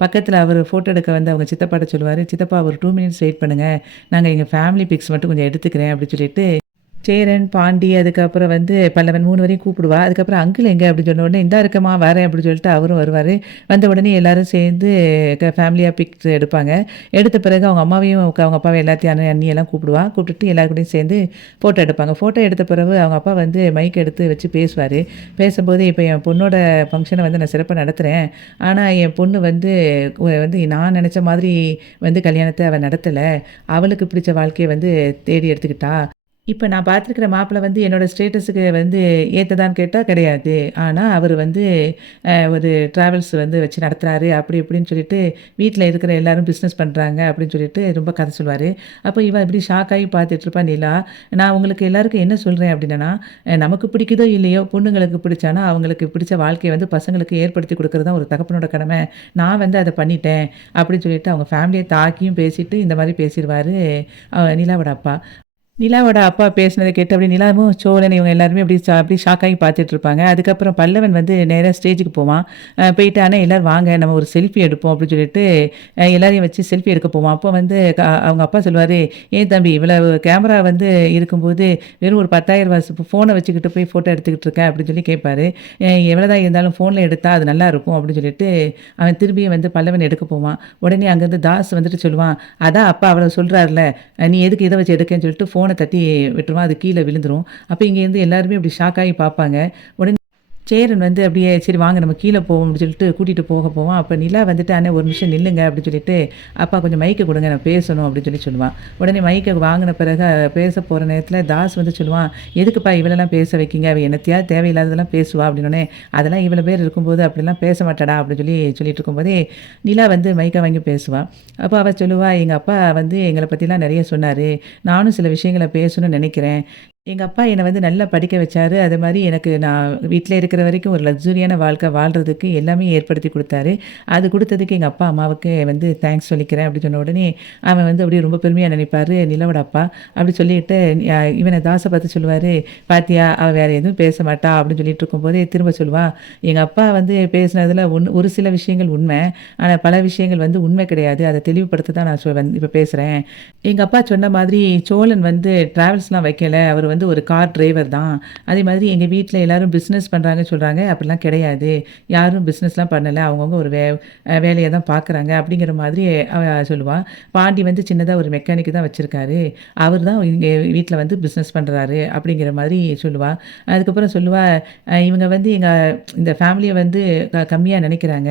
பக்கத்துல அவரு ஃபோட்டோ எடுக்க வந்து அவங்க சித்தப்பாட்ட சொல்லுவாரு, "சித்தப்பா ஒரு 2 மினிட்ஸ் வெயிட் பண்ணுங்க. நாங்க எங்க ஃபேமிலி பிக்ஸ் மட்டும் கொஞ்சம் எடுத்துக்கிறேன்." அப்படின்னு சொல்லிட்டு சேரன், பாண்டி, அதுக்கப்புறம் வந்து பல்லவன் 3 பேரையும் கூப்பிடுவா. அதுக்கப்புறம் அங்கிள் எங்க அப்படின்னு சொன்ன உடனே, "இந்தா இருக்கம்மா வரேன்" அப்படின்னு சொல்லிட்டு அவரும் வருவாரு. வந்த உடனே எல்லாரும் சேர்ந்து ஃபேமிலியா பிக்ஸ் எடுப்பாங்க. எடுத்த பிறகு அவங்க அம்மாவையும் அவங்க அப்பாவையும் எல்லாத்தையும் அண்ணியெல்லாம் கூப்பிடுவா. கூப்பிட்டுட்டு எல்லார் கூடயும் சேர்ந்து ஃபோட்டோ எடுப்பாங்க. ஃபோட்டோ எடுத்த பிறகு அவங்க அப்பா வந்து மைக் எடுத்து வச்சு பேசுவாரு. பேசும்போது, "இப்ப என் பொண்ணோட ஃபங்ஷன வந்து நான் சிறப்பா நடத்துறேன். ஆனா என் பொண்ணு வந்து வந்து நான் நெனச்ச மாதிரி வந்து கல்யாணத்த அவ நடத்தல. அவளுக்கு பிடிச்ச வாழ்க்கைய வந்து தேடி எடுத்துக்கிட்டா. இப்ப நான் பார்த்துருக்கிற மாப்பிள வந்து என்னோட ஸ்டேட்டஸுக்கு வந்து ஏத்ததான்னு கேட்டா கிடையாது. ஆனா, அவரு வந்து ஒரு டிராவல்ஸ் வந்து வச்சு நடத்துறாரு. அப்படி இப்படின்னு சொல்லிட்டு, வீட்ல இருக்கிற எல்லாரும் பிசினஸ் பண்றாங்க அப்படின்னு சொல்லிட்டு ரொம்ப கதை சொல்லுவாரு. அப்ப இவ இப்படி ஷாக் ஆகி பார்த்துட்டு இருப்பா நிலா. நான் உங்களுக்கு எல்லாருக்கும் என்ன சொல்றேன் அப்படின்னா, நமக்கு பிடிக்குதோ இல்லையோ பொண்ணுங்களுக்கு பிடிச்சானா, அவங்களுக்கு பிடிச்ச வாழ்க்கைய வந்து பசங்களுக்கு ஏற்படுத்தி குடுக்குறது தான் ஒரு தகப்பனோட கடமை. நான் வந்து அத பண்ணிட்டேன் அப்படின்னு சொல்லிட்டு அவங்க ஃபேமிலிய தாக்கியும் பேசிட்டு இந்த மாரி பேசிருவாரு நிலாவோட அப்பா. நிலாவோட அப்பா பேசினத கேட்டு அப்படியே நிலாவும், சோழன் இவங்க எல்லாருமே அப்படியே ஷாக் ஆகி பார்த்துட்டு இருப்பாங்க. அதுக்கப்புறம் பல்லவன் வந்து நேரா ஸ்டேஜுக்கு போவான். போயிட்டு "அண்ணா எல்லாரும் வாங்க நம்ம ஒரு செல்ஃபி எடுப்போம்." அப்படின்னு சொல்லிட்டு எல்லாரையும் வச்சு செல்ஃபி எடுக்க போவான். அப்போ வந்து அவங்க அப்பா சொல்லுவாரு, "ஏன் தம்பி இவ்வளவு கேமரா வந்து இருக்கும்போது வெறும் ஒரு ரூ. 10,000 ஃபோன வச்சுக்கிட்டு போய் ஃபோட்டோ எடுத்துக்கிட்டு இருக்க?" அப்படின்னு சொல்லி கேட்பாரு. எவ்வளோதான் இருந்தாலும் ஃபோன்ல எடுத்தா அது நல்லாயிருக்கும்." அப்படின்னு சொல்லிட்டு அவன் திரும்பியும் வந்து பல்லவன் எடுக்க போவான். உடனே அங்கேருந்து தாஸ் வந்துட்டு சொல்லுவான், "அதான் அப்பா அவ்வளோ சொல்றார்ல, நீ எதுக்கு இத வச்சு எடுக்கன்னு?" சொல்லிட்டு ஃபோன தட்டி விட்டுருவான். அது கீழ விழுந்துரும். அப்ப இங்கேருந்து எல்லாருமே அப்படி ஷாக் ஆகி பார்ப்பாங்க. உடனே சேரன் வந்து அப்படியே சரி வாங்க நம்ம கீழ போவோம் அப்படின்னு சொல்லிட்டு கூட்டிட்டு போவான். அப்ப நிலா வந்துட்டு "அண்ணே ஒரு நிமிஷம் நில்லுங்க" அப்படின்னு சொல்லிட்டு, "அப்பா கொஞ்சம் மைக்க குடுங்க நான் பேசணும்" அப்படின்னு சொல்லுவான். உடனே மைக்க வாங்குன பிறகு பேச போற நேரத்துல தாஸ் வந்து சொல்லுவான், "எதுக்குப்பா இவளெல்லாம் பேச வைக்கீங்க? அவ என்னத்தையாவது தேவையில்லாததெல்லாம் பேசுவா" அப்படின்னோனே, "அதெல்லாம் இவ்வளோ பேர் இருக்கும்போது அப்படிலாம் பேச மாட்டாடா" அப்படின்னு சொல்லிட்டு இருக்கும்போதே, நிலா வந்து மைக்க வாங்கி பேசுவா. அப்ப அவ சொல்லுவா, "எங்க அப்பா வந்து எங்கள பத்திலாம் நெறைய சொன்னாரு. நானும் சில விஷயங்கள பேசணும்னு நெனைக்கிறேன். எங்க அப்பா என்ன வந்து நல்லா படிக்க வச்சாரு. அது மாரி எனக்கு நான் வீட்ல இருக்கிற வரைக்கும் ஒரு லக்ஸூரியான வாழ்க்கை வாழ்றதுக்கு எல்லாமே ஏற்படுத்தி குடுத்தாரு. அது குடுத்ததுக்கு எங்க அப்பா, அம்மாவுக்கு வந்து தேங்க்ஸ் சொல்லிக்கிறேன்." அப்படி சொன்ன உடனே, அவன் வந்து அப்படியே ரொம்ப பெருமையா நினைப்பாரு நிலவோட அப்பா. அப்படி சொல்லிட்டு இவன தாஸ பார்த்து சொல்லுவாரு, "பாத்தியா அவ வேற எதுவும் பேச மாட்டா." அப்படின்னு சொல்லிட்டு இருக்கும்போதே திரும்ப சொல்லுவா, "எங்க அப்பா வந்து பேசினதுல ஒரு சில விஷயங்கள் உண்மை. ஆனா பல விஷயங்கள் வந்து உண்மை கிடையாது. அத தெளிவுபடுத்த தான் நான் இப்ப பேசுறேன். எங்க அப்பா சொன்ன மாதிரி சோழன் வந்து டிராவல்ஸ்லாம் வைக்கல. அவரு வந்து ஒரு கார் டிரைவர் தான். அதே மாதிரி எங்க வீட்ல எல்லாரும் பிசினஸ் பண்றாங்கன்னு சொல்றாங்க. அப்படிலாம் கிடையாது. யாரும் பிசினஸ்லாம் பண்ணல. அவங்கவங்க ஒரு வேலைய தான் பார்க்குறாங்க." அப்படிங்கிற மாதிரி அவ சொல்லுவா. "பாண்டி வந்து சின்னதா ஒரு மெக்கானிக் தான் வச்சிருக்காரு. அவர் தான் எங்க வீட்ல வந்து பிசினஸ் பண்றாரு." அப்படிங்கிற மாதிரி சொல்லுவா. அதுக்கப்புறம் சொல்லுவா, இவங்க வந்து இந்த ஃபேமிலிய வந்து கம்மியா நினைக்கிறாங்க.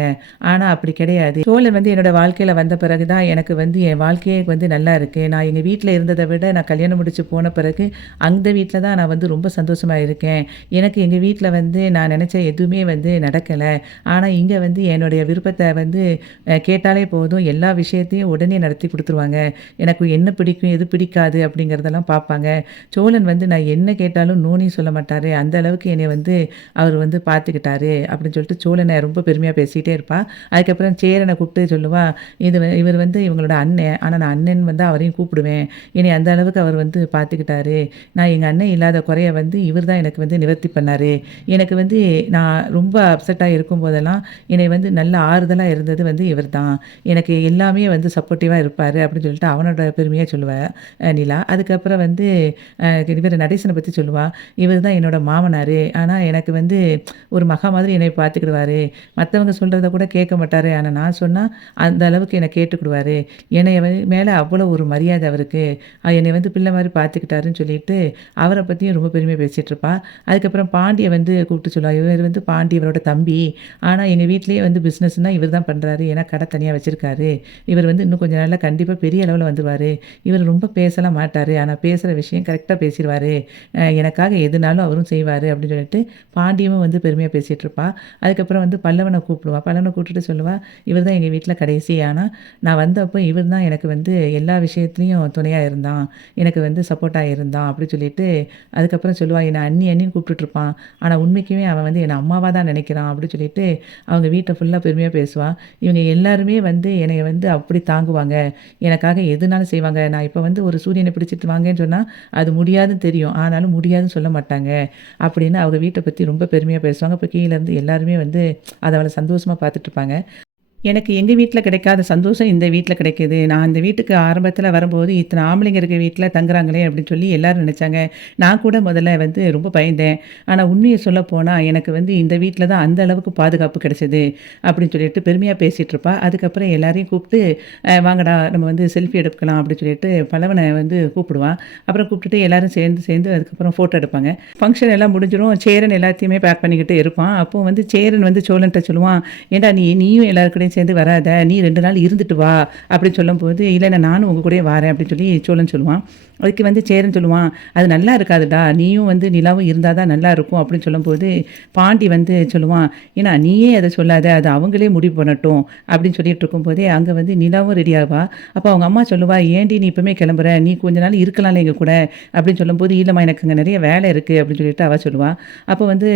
ஆனா அப்படி கிடையாது. சோழன் வந்து என்னோட வாழ்க்கையில வந்த பிறகு தான் எனக்கு வந்து என் வாழ்க்கையே வந்து நல்லா இருக்கு. நான் எங்க வீட்ல இருந்தத விட நான் கல்யாணம் முடிச்சு போன பிறகு அந்த வீட்ல தான் நான் வந்து ரொம்ப சந்தோஷமா இருக்கேன். எனக்கு எங்க வீட்ல வந்து நான் நெனச்ச எதுவுமே வந்து நடக்கல. ஆனா இங்க வந்து என்னுடைய விருப்பத்த வந்து கேட்டாலே போதும் எல்லா விஷயத்தையும் உடனே நடத்தி குடுத்துருவாங்க. எனக்கு என்ன பிடிக்கும், எது பிடிக்காது அப்படிங்கிறதெல்லாம் பார்ப்பாங்க. சோழன் வந்து நான் என்ன கேட்டாலும் நோன்னு சொல்ல மாட்டாரு. அந்த அளவுக்கு என்னைய வந்து அவர் வந்து பார்த்துக்கிட்டாரு அப்படின்னு சொல்லிட்டு சோழன ரொம்ப பெருமையா பேசிட்டே இருப்பா. அதுக்கப்புறம் சேரன கூப்பிட்டு சொல்லுவா, இவர் வந்து இவங்களோட அண்ணன். ஆனா நான் அண்ணன் வந்து அவரையும் கூப்பிடுவேன். என்னைய அந்த அளவுக்கு அவர் வந்து பார்த்துக்கிட்டாரு. நான் எங்கள் அண்ணன் இல்லாத குறைய வந்து இவர் தான் எனக்கு வந்து நிவர்த்தி பண்ணார். எனக்கு வந்து நான் ரொம்ப அப்செட்டாக இருக்கும்போதெல்லாம் என்னை வந்து நல்ல ஆறுதலாக இருந்தது வந்து இவர் தான். எனக்கு எல்லாமே வந்து சப்போர்ட்டிவாக இருப்பார் அப்படின்னு சொல்லிட்டு அவனோட பெருமையாக சொல்லுவாள் நிலா. அதுக்கப்புறம் வந்து இவர் நடேசனை பற்றி சொல்லுவாள். இவர் தான் என்னோட மாமனார். ஆனால் எனக்கு வந்து ஒரு மகா மாதிரி என்னை பார்த்துக்கிடுவார். மற்றவங்க சொல்கிறத கூட கேட்க மாட்டார். ஆனால் நான் சொன்னால் அந்த அளவுக்கு என்னை கேட்டுக்கிடுவார். என்னை மேலே அவ்வளோ ஒரு மரியாதை அவருக்கு. என்னை வந்து பிள்ளை மாதிரி பார்த்துக்கிட்டாருன்னு சொல்லிட்டு அவரை பற்றியும் ரொம்ப பெருமையாக பேசிகிட்டு இருப்பா. அதுக்கப்புறம் பாண்டியை வந்து கூப்பிட்டு சொல்லுவாள். இவர் வந்து பாண்டி இவரோட தம்பி. ஆனால் எங்கள் வீட்லேயே வந்து பிஸ்னஸ்னால் இவர் தான் பண்ணுறாரு. ஏன்னா கடை தனியாக வச்சுருக்காரு. இவர் வந்து இன்னும் கொஞ்சம் நாளில் கண்டிப்பாக பெரிய அளவில் வந்துடுவார். இவர் ரொம்ப பேசலாம் மாட்டார். ஆனால் பேசுகிற விஷயம் கரெக்டாக பேசிடுவார். எனக்காக எதுனாலும் அவரும் செய்வார் அப்படின்னு சொல்லிட்டு பாண்டியமும் வந்து பெருமையாக பேசிகிட்டு இருப்பா. அதுக்கப்புறம் வந்து பல்லவனை கூப்பிடுவாள். பல்லவனை கூப்பிட்டுட்டு சொல்லுவாள், இவர் தான் எங்கள் வீட்டில் கடைசி. ஆனால் நான் வந்தப்போ இவர் தான் எனக்கு வந்து எல்லா விஷயத்துலேயும் துணையாக இருந்தான். எனக்கு வந்து சப்போர்ட்டாக இருந்தான் அப்படி சொல்லிட்டு அதுக்கப்புறம் சொல்லுவாள், என்னை அண்ணி அண்ணின்னு கூப்பிட்டுட்ருப்பான். ஆனால் உண்மைக்குமே அவன் வந்து என்னை அம்மாவாக தான் நினைக்கிறான் அப்படின்னு சொல்லிட்டு அவங்க வீட்டை ஃபுல்லாக பெருமையாக பேசுவாள். இவங்க எல்லாருமே வந்து என்னை வந்து அப்படி தாங்குவாங்க. எனக்காக எதுனாலும் செய்வாங்க. நான் இப்போ வந்து ஒரு சூரியனை பிடிச்சிட்டு வாங்கன்னு சொன்னால் அது முடியாதுன்னு தெரியும். ஆனாலும் முடியாதுன்னு சொல்ல மாட்டாங்க அப்படின்னு அவங்க வீட்டை பற்றி ரொம்ப பெருமையாக பேசுவாங்க. இப்போ கீழேருந்து எல்லாருமே வந்து அதை அவளை சந்தோஷமாக பார்த்துட்ருப்பாங்க. எனக்கு எங்கள் வீட்டில் கிடைக்காத சந்தோஷம் இந்த வீட்டில் கிடைக்கிது. நான் இந்த வீட்டுக்கு ஆரம்பத்தில் வரும்போது இத்தனை ஆம்பளைங்க இருக்க வீட்டில் தங்குறாங்களே அப்படின்னு சொல்லி எல்லோரும் நினச்சாங்க. நான் கூட முதல்ல வந்து ரொம்ப பயந்தேன். ஆனால் உண்மையை சொல்லப்போனால் எனக்கு வந்து இந்த வீட்டில் தான் அந்த அளவுக்கு பாதுகாப்பு கிடைச்சிது அப்படின்னு சொல்லிட்டு பெருமையாக பேசிகிட்டு இருப்பா. அதுக்கப்புறம் எல்லாரையும் கூப்பிட்டு வாங்கடா நம்ம வந்து செல்ஃபி எடுக்கலாம் அப்படின்னு சொல்லிட்டு பலவனை வந்து கூப்பிடுவான். அப்புறம் கூப்பிட்டுட்டு எல்லோரும் சேர்ந்து அதுக்கப்புறம் ஃபோட்டோ எடுப்பாங்க. ஃபங்க்ஷன் எல்லாம் முடிஞ்சிடும். சேரன் எல்லாத்தையுமே பேக் பண்ணிக்கிட்டு இருப்பான். அப்போது வந்து சேரன் வந்து சோழன்ட்ட சொல்லுவான், ஏண்டா நீயும் எல்லாருக்கூடையும் சேர்ந்து வராத, நீ 2 நாள் இருந்துட்டு வா அப்படின்னு சொல்லும்போது, இல்லை நானும் உங்கள் கூடயே வரேன் அப்படின்னு சொல்லி சோழன் சொல்லுவான். அதுக்கு வந்து சேரன் சொல்லுவான், அது நல்லா இருக்காதுடா, நீயும் வந்து நிலாவும் இருந்தால் தான் நல்லா இருக்கும் அப்படின்னு சொல்லும்போது பாண்டி வந்து சொல்லுவான், ஏன்னா நீயே அதை சொல்லாத, அது அவங்களே முடிவு பண்ணட்டும் அப்படின்னு சொல்லிட்டு இருக்கும்போதே அங்கே வந்து நிலாவும் ரெடி ஆவா. அப்போ அவங்க அம்மா சொல்லுவா, ஏண்டி நீ இப்போமே கிளம்புற, நீ கொஞ்ச நாள் இருக்கலாம்ல எங்கள் கூட அப்படின்னு சொல்லும்போது, இல்லைம்மா எனக்கு அங்கே நிறைய வேலை இருக்குது அப்படின்னு சொல்லிட்டு அவள் சொல்லுவாள். அப்போ வந்து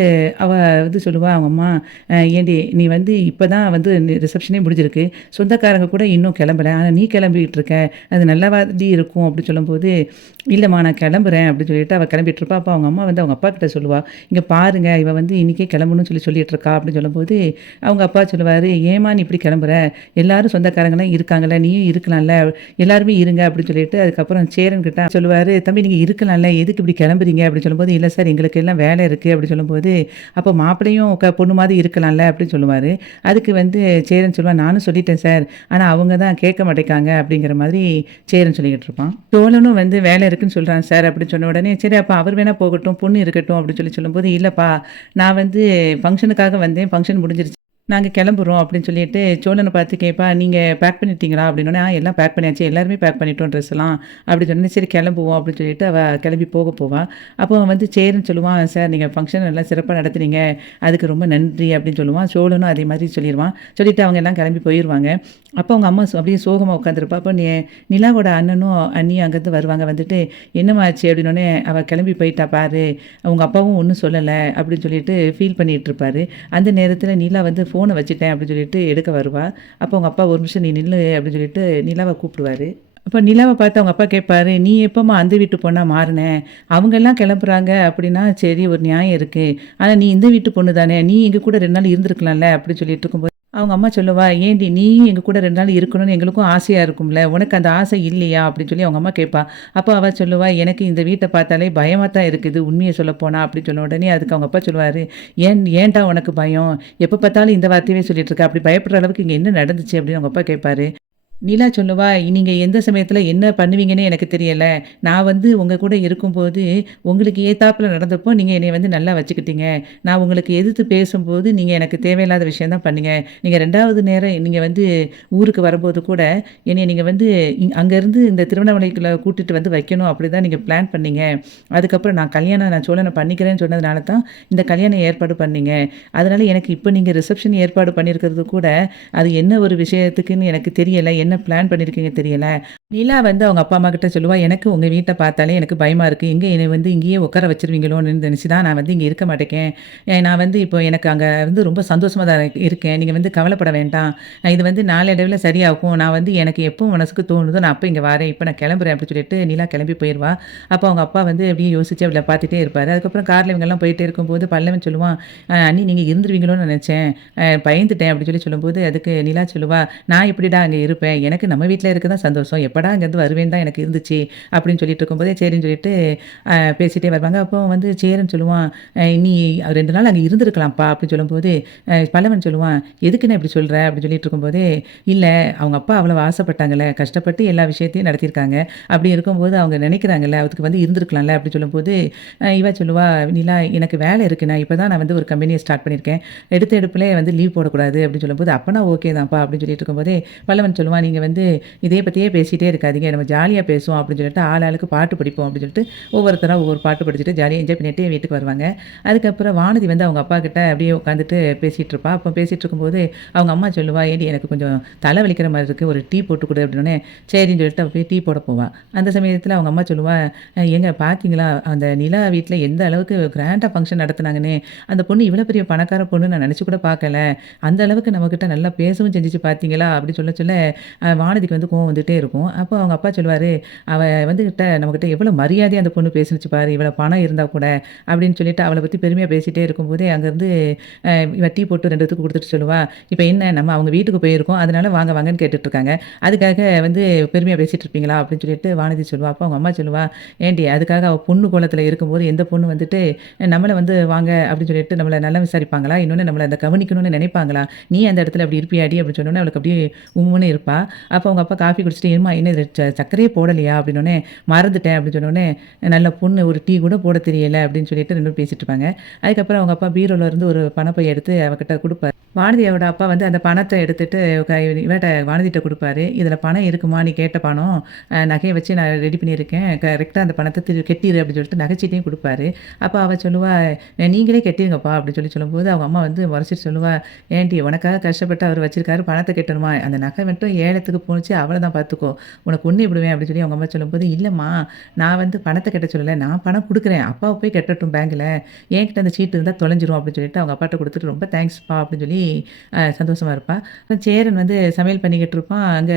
அவள் வந்து சொல்லுவாள் அவங்க அம்மா, ஏண்டி நீ வந்து இப்போ தான் வந்து ரிசப்ஷனே முடிஞ்சிருக்கு, சொந்தக்காரங்க கூட இன்னும் கிளம்பலை, ஆனால் நீ கிளம்பிக்கிட்டு இருக்க, அது நல்லாவாதி இருக்கும் அப்படின்னு சொல்லும்போது, இல்லைம்மா நான் கிளம்புறேன் அப்படின்னு சொல்லிட்டு அவள் கிளம்பிட்டு இருப்பா. அப்போ அவங்க அம்மா வந்து அவங்க அப்பா கிட்ட சொல்லுவாள், இங்கே பாருங்க இவள் வந்து இன்றைக்கே கிளம்பணும்னு சொல்லிட்டு இருக்கா அப்படின்னு சொல்லும்போது அவங்க அப்பா சொல்லுவார், ஏமா நீ இப்படி கிளம்புற, எல்லாரும் சொந்தக்காரங்களாம் இருக்காங்கல்ல, நீயும் இருக்கலாம்ல, எல்லாருமே இருங்க அப்படின்னு சொல்லிட்டு அதுக்கப்புறம் சேரன் கிட்ட சொல்லுவார், தம்பி நீங்கள் இருக்கலாம்ல, எதுக்கு இப்படி கிளம்புறீங்க அப்படின்னு சொல்லும்போது, இல்லை சார் எங்களுக்கு எல்லாம் வேலை இருக்குது அப்படின்னு சொல்லும்போது, அப்போ மாப்பிள்ளையும் பொண்ணு மாதிரி இருக்கலாம்ல அப்படின்னு சொல்லுவார். அதுக்கு வந்து சேரன் சொல்லுவான், நானும் சொல்லிட்டேன் சார், ஆனால் அவங்க தான் கேட்க மாட்டேங்காங்க அப்படிங்கிற மாதிரி சேரன் சொல்லிக்கிட்டு இருப்பான். சோழனும் வந்து வேலை இருக்குன்னு சொல்கிறான் சார் அப்படின்னு சொன்ன உடனே, சரி அப்போ அவர் வேணால் போகட்டும், பொண்ணு இருக்கட்டும் அப்படின்னு சொல்லும்போது, இல்லைப்பா நான் வந்து ஃபங்க்ஷனுக்காக வந்தேன், ஃபங்க்ஷன் முடிஞ்சிருச்சு, நாங்கள் கிளம்புறோம் அப்படின்னு சொல்லிட்டு சோழனை பார்த்து கேட்பா, நீங்கள் பேக் பண்ணிட்டீங்களா அப்படின்னோடனே, எல்லாம் பேக் பண்ணியாச்சு, எல்லாருமே பேக் பண்ணிட்டோம் ட்ரெஸ் எல்லாம் அப்படின்னு சொன்னேன். சரி கிளம்புவோம் அப்படின்னு சொல்லிட்டு அவள் கிளம்பி போவாள். அப்போ வந்து சேருன்னு சொல்லுவான், சார் நீங்கள் ஃபங்க்ஷன் எல்லாம் சிறப்பாக நடத்துனீங்க, அதுக்கு ரொம்ப நன்றி அப்படின்னு சொல்லுவான். சோழனும் அதே மாதிரி சொல்லிடுவான். சொல்லிவிட்டு அவங்க எல்லாம் கிளம்பி போயிடுவாங்க. அப்போ அவங்க அம்மா அப்படியே சோகமாக உட்காந்துருப்பா. அப்போ நிலாவோட அண்ணனும் அண்ணியும் அங்கேருந்து வருவாங்க. வந்துட்டு என்னமாச்சு அப்படின்னோடனே, அவள் கிளம்பி போயிட்டா பாரு, அவங்க அப்பாவும் ஒன்றும் சொல்லலை அப்படின்னு சொல்லிட்டு ஃபீல் பண்ணிகிட்டு இருப்பார். அந்த நேரத்தில் நிலா வந்து ஃபோனை வச்சுட்டேன் அப்படின்னு சொல்லிட்டு எடுக்க வருவா. அப்போ அவங்க அப்பா ஒரு நிமிஷம் நீ நில்லு அப்படின்னு சொல்லிட்டு நிலாவை கூப்பிடுவார். அப்போ நிலாவை பார்த்து அவங்க அப்பா கேட்பாரு, நீ எப்போம்மா அந்த வீட்டு பொண்ணா மாறினேன், அவங்கெல்லாம் கிளம்புறாங்க அப்படின்னா சரி ஒரு நியாயம் இருக்குது, ஆனால் நீ இந்த வீட்டு பொண்ணு தானே, நீ எங்கள் கூட 2 நாள் இருந்திருக்கலாம்ல அப்படின்னு சொல்லிட்டு இருக்கும்போது அவங்க அம்மா சொல்லுவா, ஏண்டி நீயும் எங்கள் கூட 2 நாள் இருக்கணும்னு எங்களுக்கும் ஆசையாக இருக்கும்ல, உனக்கு அந்த ஆசை இல்லையா அப்படின்னு சொல்லி அவங்க அம்மா கேட்பா. அப்போ அவள் சொல்லுவா, எனக்கு இந்த வீட்டை பார்த்தாலே பயமாக தான் இருக்குது உண்மையை சொல்லப்போனா அப்படின்னு சொன்ன உடனே அதுக்கு அவங்க அப்பா சொல்லுவார், ஏன்டா உனக்கு பயம், எப்போ பார்த்தாலும் இந்த வார்த்தையே சொல்லிட்டு இருக்க, அப்படி பயப்படுற அளவுக்கு இங்கே என்ன நடந்துச்சு அப்படின்னு அவங்க அப்பா கேட்பாரு. நிலா சொல்லுவா, நீங்கள் எந்த சமயத்தில் என்ன பண்ணுவீங்கன்னு எனக்கு தெரியலை, நான் வந்து உங்கள் கூட இருக்கும்போது உங்களுக்கு ஏத்தாப்பில் நடந்தப்போ நீங்கள் என்னை வந்து நல்லா வச்சுக்கிட்டீங்க, நான் உங்களுக்கு எதிர்த்து பேசும்போது நீங்கள் எனக்கு தேவையில்லாத விஷயந்தான் பண்ணீங்க, நீங்கள் 2வது நேரம் நீங்கள் வந்து ஊருக்கு வரும்போது கூட என்னை நீங்கள் வந்து அங்கேருந்து இந்த திருவண்ணாமலைக்குள்ளே கூட்டிகிட்டு வந்து வைக்கணும் அப்படி தான் நீங்கள் பிளான் பண்ணீங்க, அதுக்கப்புறம் நான் சோழனை பண்ணிக்கிறேன்னு சொன்னதுனால தான் இந்த கல்யாணம் ஏற்பாடு பண்ணீங்க, அதனால் எனக்கு இப்போ நீங்கள் ரிசப்ஷன் ஏற்பாடு பண்ணியிருக்கிறது கூட அது என்ன ஒரு விஷயத்துக்குன்னு எனக்கு தெரியலை, என்ன பிளான் பண்ணியிருக்கீங்க தெரியல. நிலா வந்து அவங்க அப்பா, அம்மா கிட்ட சொல்லுவா, "எனக்கு உங்க வீட்ட பார்த்தாலே எனக்கு பயமா இருக்கு. எங்க என்னை வந்து இங்கேயே உட்கார வச்சுருவீங்களோன்னு நினைச்சு தான் நான் வந்து இங்க இருக்க மாட்டேக்கேன். நான் வந்து இப்போ எனக்கு அங்க வந்து ரொம்ப சந்தோஷமா தான் இருக்கேன். நீங்க வந்து கவலைப்பட வேண்டாம். இது வந்து நாளடைவில சரியாகும். நான் வந்து எனக்கு எப்போ மனசுக்கு தோணுதோ நான் அப்ப இங்க வரேன். இப்ப நான் கிளம்புறேன்" அப்படின்னு சொல்லிட்டு நிலா கிளம்பி போயிருவா. அப்ப அவங்க அப்பா வந்து அப்படியே யோசிச்சு அவள பார்த்துட்டே இருப்பாரு. அதுக்கப்புறம் கார்ல இவங்கலாம் போயிட்டே இருக்கும்போது பல்லவன் சொல்லுவான், "அண்ணி நீங்க இருந்துருவீங்களோன்னு நினைச்சேன். பயந்துட்டேன்" அப்படின்னு சொல்லும்போது, அதுக்கு நிலா சொல்லுவா, "நான் எப்படிடா அங்க இருப்பேன்? எனக்கு நம்ம வீட்ல இருக்க தான் சந்தோஷம். எப்படா அங்கேருந்து வருவேன்னு தான் எனக்கு இருந்துச்சு." அப்படின்னு சொல்லிட்டு இருக்கும்போதே, சரின்னு சொல்லிட்டு பேசிட்டே வருவாங்க. அப்போ வந்து சேரன் சொல்லுவான், "நீ 2 நாள் அங்க இருந்திருக்கலாம்ப்பா" அப்படின்னு சொல்லும்போது, பல்லவன் சொல்லுவான், "எதுக்குண்ணே இப்படி சொல்ற?" அப்படின்னு சொல்லிட்டு இருக்கும்போதே, "இல்ல அவங்க அப்பா அவ்வளவு ஆசைப்பட்டாங்கல்ல, கஷ்டப்பட்டு எல்லா விஷயத்தையும் நடத்தியிருக்காங்க. அப்படி இருக்கும்போது அவங்க நினைக்கிறாங்கல்ல, அதுக்கு வந்து இருந்திருக்கலாம்ல." அப்படின்னு சொல்லும்போது, இவ சொல்லுவா, "நிலா எனக்கு வேலை இருக்கு. நான் இப்ப தான் நான் வந்து ஒரு கம்பெனிய ஸ்டார்ட் பண்ணியிருக்கேன். எடுத்த எடுப்பிலே வந்து லீவ் போடக்கூடாது." அப்படின்னு சொல்லும்போது, "அப்பனா ஓகே தான்ப்பா" அப்படின்னு சொல்லிட்டு இருக்கும்போதே, பல்லவன் சொல்லுவான், "நீங்க வந்து இதே பத்தியே பேசிட்டே இருக்காதீங்க. நம்ம ஜாலியா பேசுவோம்." அப்படின்னு சொல்லிட்டு ஆளாளுக்கு பாட்டு படிப்போம் அப்படின்னு சொல்லிட்டு ஒவ்வொருத்தரா ஒவ்வொரு பாட்டு படிச்சுட்டு ஜாலியா என்ஜாய் பண்ணிட்டு வீட்டுக்கு வருவாங்க. அதுக்கப்புறம் வானதி வந்து அவங்க அப்பா கிட்ட அப்படியே உட்காந்துட்டு பேசிட்டு இருப்பா. அப்போ பேசிட்டு இருக்கும்போது அவங்க அம்மா சொல்லுவா, "ஏண்டி எனக்கு கொஞ்சம் தலை வலிக்கிற மாதிரி இருக்கு. ஒரு டீ போட்டு குடு." அப்படின்னோனே, சரின்னு சொல்லிட்டு அவ போய் டீ போட போவா. அந்த சமயத்தில அவங்க அம்மா சொல்லுவா, "ஏங்க பார்த்தீங்களா? அந்த நிலா வீட்ல எந்த அளவுக்கு கிராண்டா ஃபங்ஷன் நடத்துனாங்கன்னு. அந்த பொண்ணு இவ்வளோ பெரிய பணக்கார பொண்ணு நான் நினச்சு கூட பார்க்கல. அந்த அளவுக்கு நம்மகிட்ட நல்லா பேசவும் செஞ்சுச்சு பார்த்தீங்களா?" அப்படி சொல்ல சொல்ல வானதிக்கு வந்து கோவம் வந்துட்டே இருக்கும். அப்போ அவங்க அப்பா சொல்லுவாரு, "அவ வந்துகிட்ட நம்மகிட்ட எவ்வளோ மரியாதையா அந்த பொண்ணு பேசுனுச்சு பாரு. இவ்வளோ பணம் இருந்தா கூட." அப்படின்னு சொல்லிட்டு அவள பத்தி பெருமையா பேசிட்டே இருக்கும்போதே, அங்கேருந்து இவ டீ போட்டு 2 பேத்துக்கு குடுத்துட்டு சொல்லுவா, "இப்ப என்ன நம்ம அவங்க வீட்டுக்கு போயிருக்கோம். அதனால வாங்க வாங்கன்னு கேட்டுட்டு இருக்காங்க. அதுக்காக வந்து பெருமையா பேசிட்டு இருப்பீங்களா?" அப்படின்னு சொல்லிட்டு வானதி சொல்லுவா. அப்போ அவங்க அம்மா சொல்லுவா, "ஏன்டி அதுக்காக அவ பொண்ணு கோலத்துல இருக்கும்போது எந்த பொண்ணு வந்துட்டு நம்மள வந்து வாங்க அப்படின்னு சொல்லிட்டு நம்மள நல்லா விசாரிப்பாங்களா? இன்னொன்னு நம்மள அந்த கவனிக்கணும்னு நினைப்பாங்களா? நீ அந்த இடத்துல அப்படி இருப்பியாடி?" அப்படின்னு சொன்னோனே அவளுக்கு அப்படியே உம்முன்னு இருப்பா. அப்போ அவங்க அப்பா காஃபி குடிச்சிட்டு, "ஏம்மா என்ன இது சர்க்கரையே போடலையா?" அப்படின்னோனே, "மறந்துட்டேன்" அப்படின்னு சொன்னோனே, "நல்ல பொண்ணு ஒரு டீ கூட போட தெரியல" அப்படின்னு சொல்லிட்டு 2 பேரும் பேசிட்டு இருப்பாங்க. அதுக்கப்புறம் அவங்க அப்பா பீரோல இருந்து ஒரு பணப்பை எடுத்து அவகிட்ட குடுப்பாரு. வானதியோட அப்பா வந்து அந்த பணத்த எடுத்துட்டு இவட்ட வானதிட்ட குடுப்பாரு. "இதுல பணம் இருக்குமா? நீ கேட்ட பணம். நகைய வச்சு நான் ரெடி பண்ணியிருக்கேன். கரெக்ட்டா அந்த பணத்த கட்டிரு" அப்படின்னு சொல்லிட்டு நகைச்சீட்டையும் குடுப்பாரு. அப்ப அவ சொல்லுவா, "நீங்களே கட்டிருங்கப்பா" அப்படின்னு சொல்லும்போது, அவங்க அம்மா வந்து முறைச்சிட்டு சொல்லுவா, "ஏன்டி உனக்காக கஷ்டப்பட்டு அவரு வச்சிருக்காரு, பணத்த கட்டணுமா? அந்த நகை மட்டும் ஏலத்துக்கு போணுச்சு, அவ்வளோதான் பார்த்துக்கோ. உன்ன கொன்னு விடுவேன்" அப்படின்னு சொல்லி அவங்க அம்மா சொல்லும்போது, "இல்லம்மா, நான் வந்து பணத்த கட்ட சொல்லல. நான் பணம் குடுக்குறேன். அப்பாவ போய் கட்டட்டும் பேங்க்ல. என்கிட்ட அந்த சீட்டு இருந்தா தொலைஞ்சிரும்" அப்படின்னு சொல்லிட்டு அவங்க அப்பாட்ட குடுத்துட்டு, "ரொம்ப தேங்க்ஸ்ப்பா" அப்படின்னு சொல்லி சந்தோஷமா இருப்பா. அப்புறம் சேரன் வந்து சமையல் பண்ணிக்கிட்டு இருப்பான். அங்க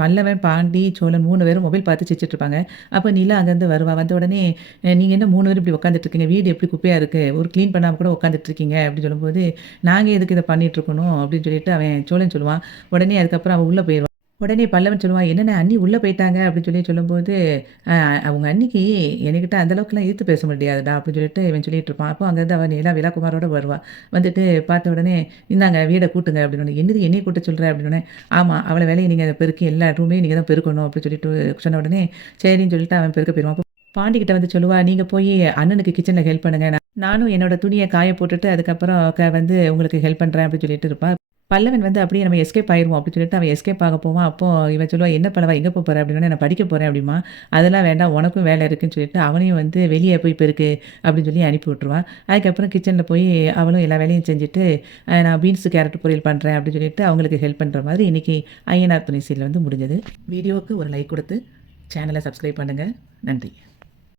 பல்லவன், பாண்டி, சோழன் 3 பேரும் மொபைல் பார்த்து சிரிச்சுட்டு இருப்பாங்க. அப்ப நிலா அங்கேருந்து வருவா. வந்த உடனே, "நீங்க என்ன 3 பேரும் இப்படி உட்காந்துட்டு இருக்கீங்க? வீடு எப்படி குப்பையா இருக்கு? ஒரு கிளீன் பண்ணாம கூட உட்காந்துட்டு இருக்கீங்க" அப்படின்னு சொல்லும்போது, "நாங்க எதுக்கு இத பண்ணிட்டு இருக்கணும்?" அப்படின்னு சொல்லிட்டு அவன் சோழன் சொல்லுவான். உடனே அதுக்கப்புறம் அவ உள்ள போயிருவா. உடனே பல்லவன் சொல்லுவான், "என்னண்ணே அண்ணி உள்ள போயிட்டாங்க" அப்படின்னு சொல்லும்போது, "அ அவங்க அண்ணிக்கு என்கிட்ட அந்த அளவுக்குலாம் எதிர்த்து பேச முடியாதுடா" அப்படின்னு சொல்லிட்டு இவன் சொல்லிட்டு இருப்பான். அப்போ அங்கேருந்து அவ நிலா விலாக்குமாரோட வருவா. வந்துட்டு பார்த்த உடனே, "இந்தாங்க வீட கூட்டுங்க" அப்படின்னோனே, "என்னது என்னைய கூட்ட சொல்ற?" அப்படின்னோனே, "ஆமா, அவள வேலைய நீங்க பெருக்கி எல்லா ரூமையும் நீங்க தான் பெருக்கணும்" அப்படின்னு சொல்லிட்டு சொன்ன உடனே, சரின்னு சொல்லிட்டு அவன் பெருக்க போயிருவான். அப்போ பாண்டிகிட்ட வந்து சொல்லுவா, "நீங்க போய் அண்ணனுக்கு கிச்சன்ல ஹெல்ப் பண்ணுங்க. நானும் என்னோட துணிய காய போட்டுட்டு அதுக்கப்புறம் வந்து உங்களுக்கு ஹெல்ப் பண்றேன்" அப்படின்னு சொல்லிட்டு இருப்பா. பல்லவன் வந்து அப்படியே நம்ம எஸ்கேப் ஆயிருவோம் அப்படின்னு சொல்லிட்டு அவன் எஸ்கேப் ஆக போவான். அப்போ இவ சொல்லுவா, "என்ன பல்லவா எங்க போற?" அப்படின்னோனே, "நான் படிக்க போறேன்" அப்படிம்பா. "அதெல்லாம் வேண்டாம், உனக்கும் வேலை இருக்குன்னு" சொல்லிட்டு அவனையும் வந்து வெளிய போய் பெருக்கு அப்படின்னு சொல்லி அனுப்பி விட்டுருவா. அதுக்கப்புறம் கிச்சன்ல போய் அவளும் எல்லா வேலையும் செஞ்சுட்டு, நான் பீன்ஸ், கேரட் பொரியல் பண்றேன் அப்படின்னு சொல்லிட்டு அவங்களுக்கு ஹெல்ப் பண்ற மாதிரி இன்னைக்கு ஐயனார் துணை சீரியல் வந்து முடிஞ்சது. வீடியோவுக்கு ஒரு லைக் குடுத்து சேனல சப்ஸ்கிரைப் பண்ணுங்க. நன்றி.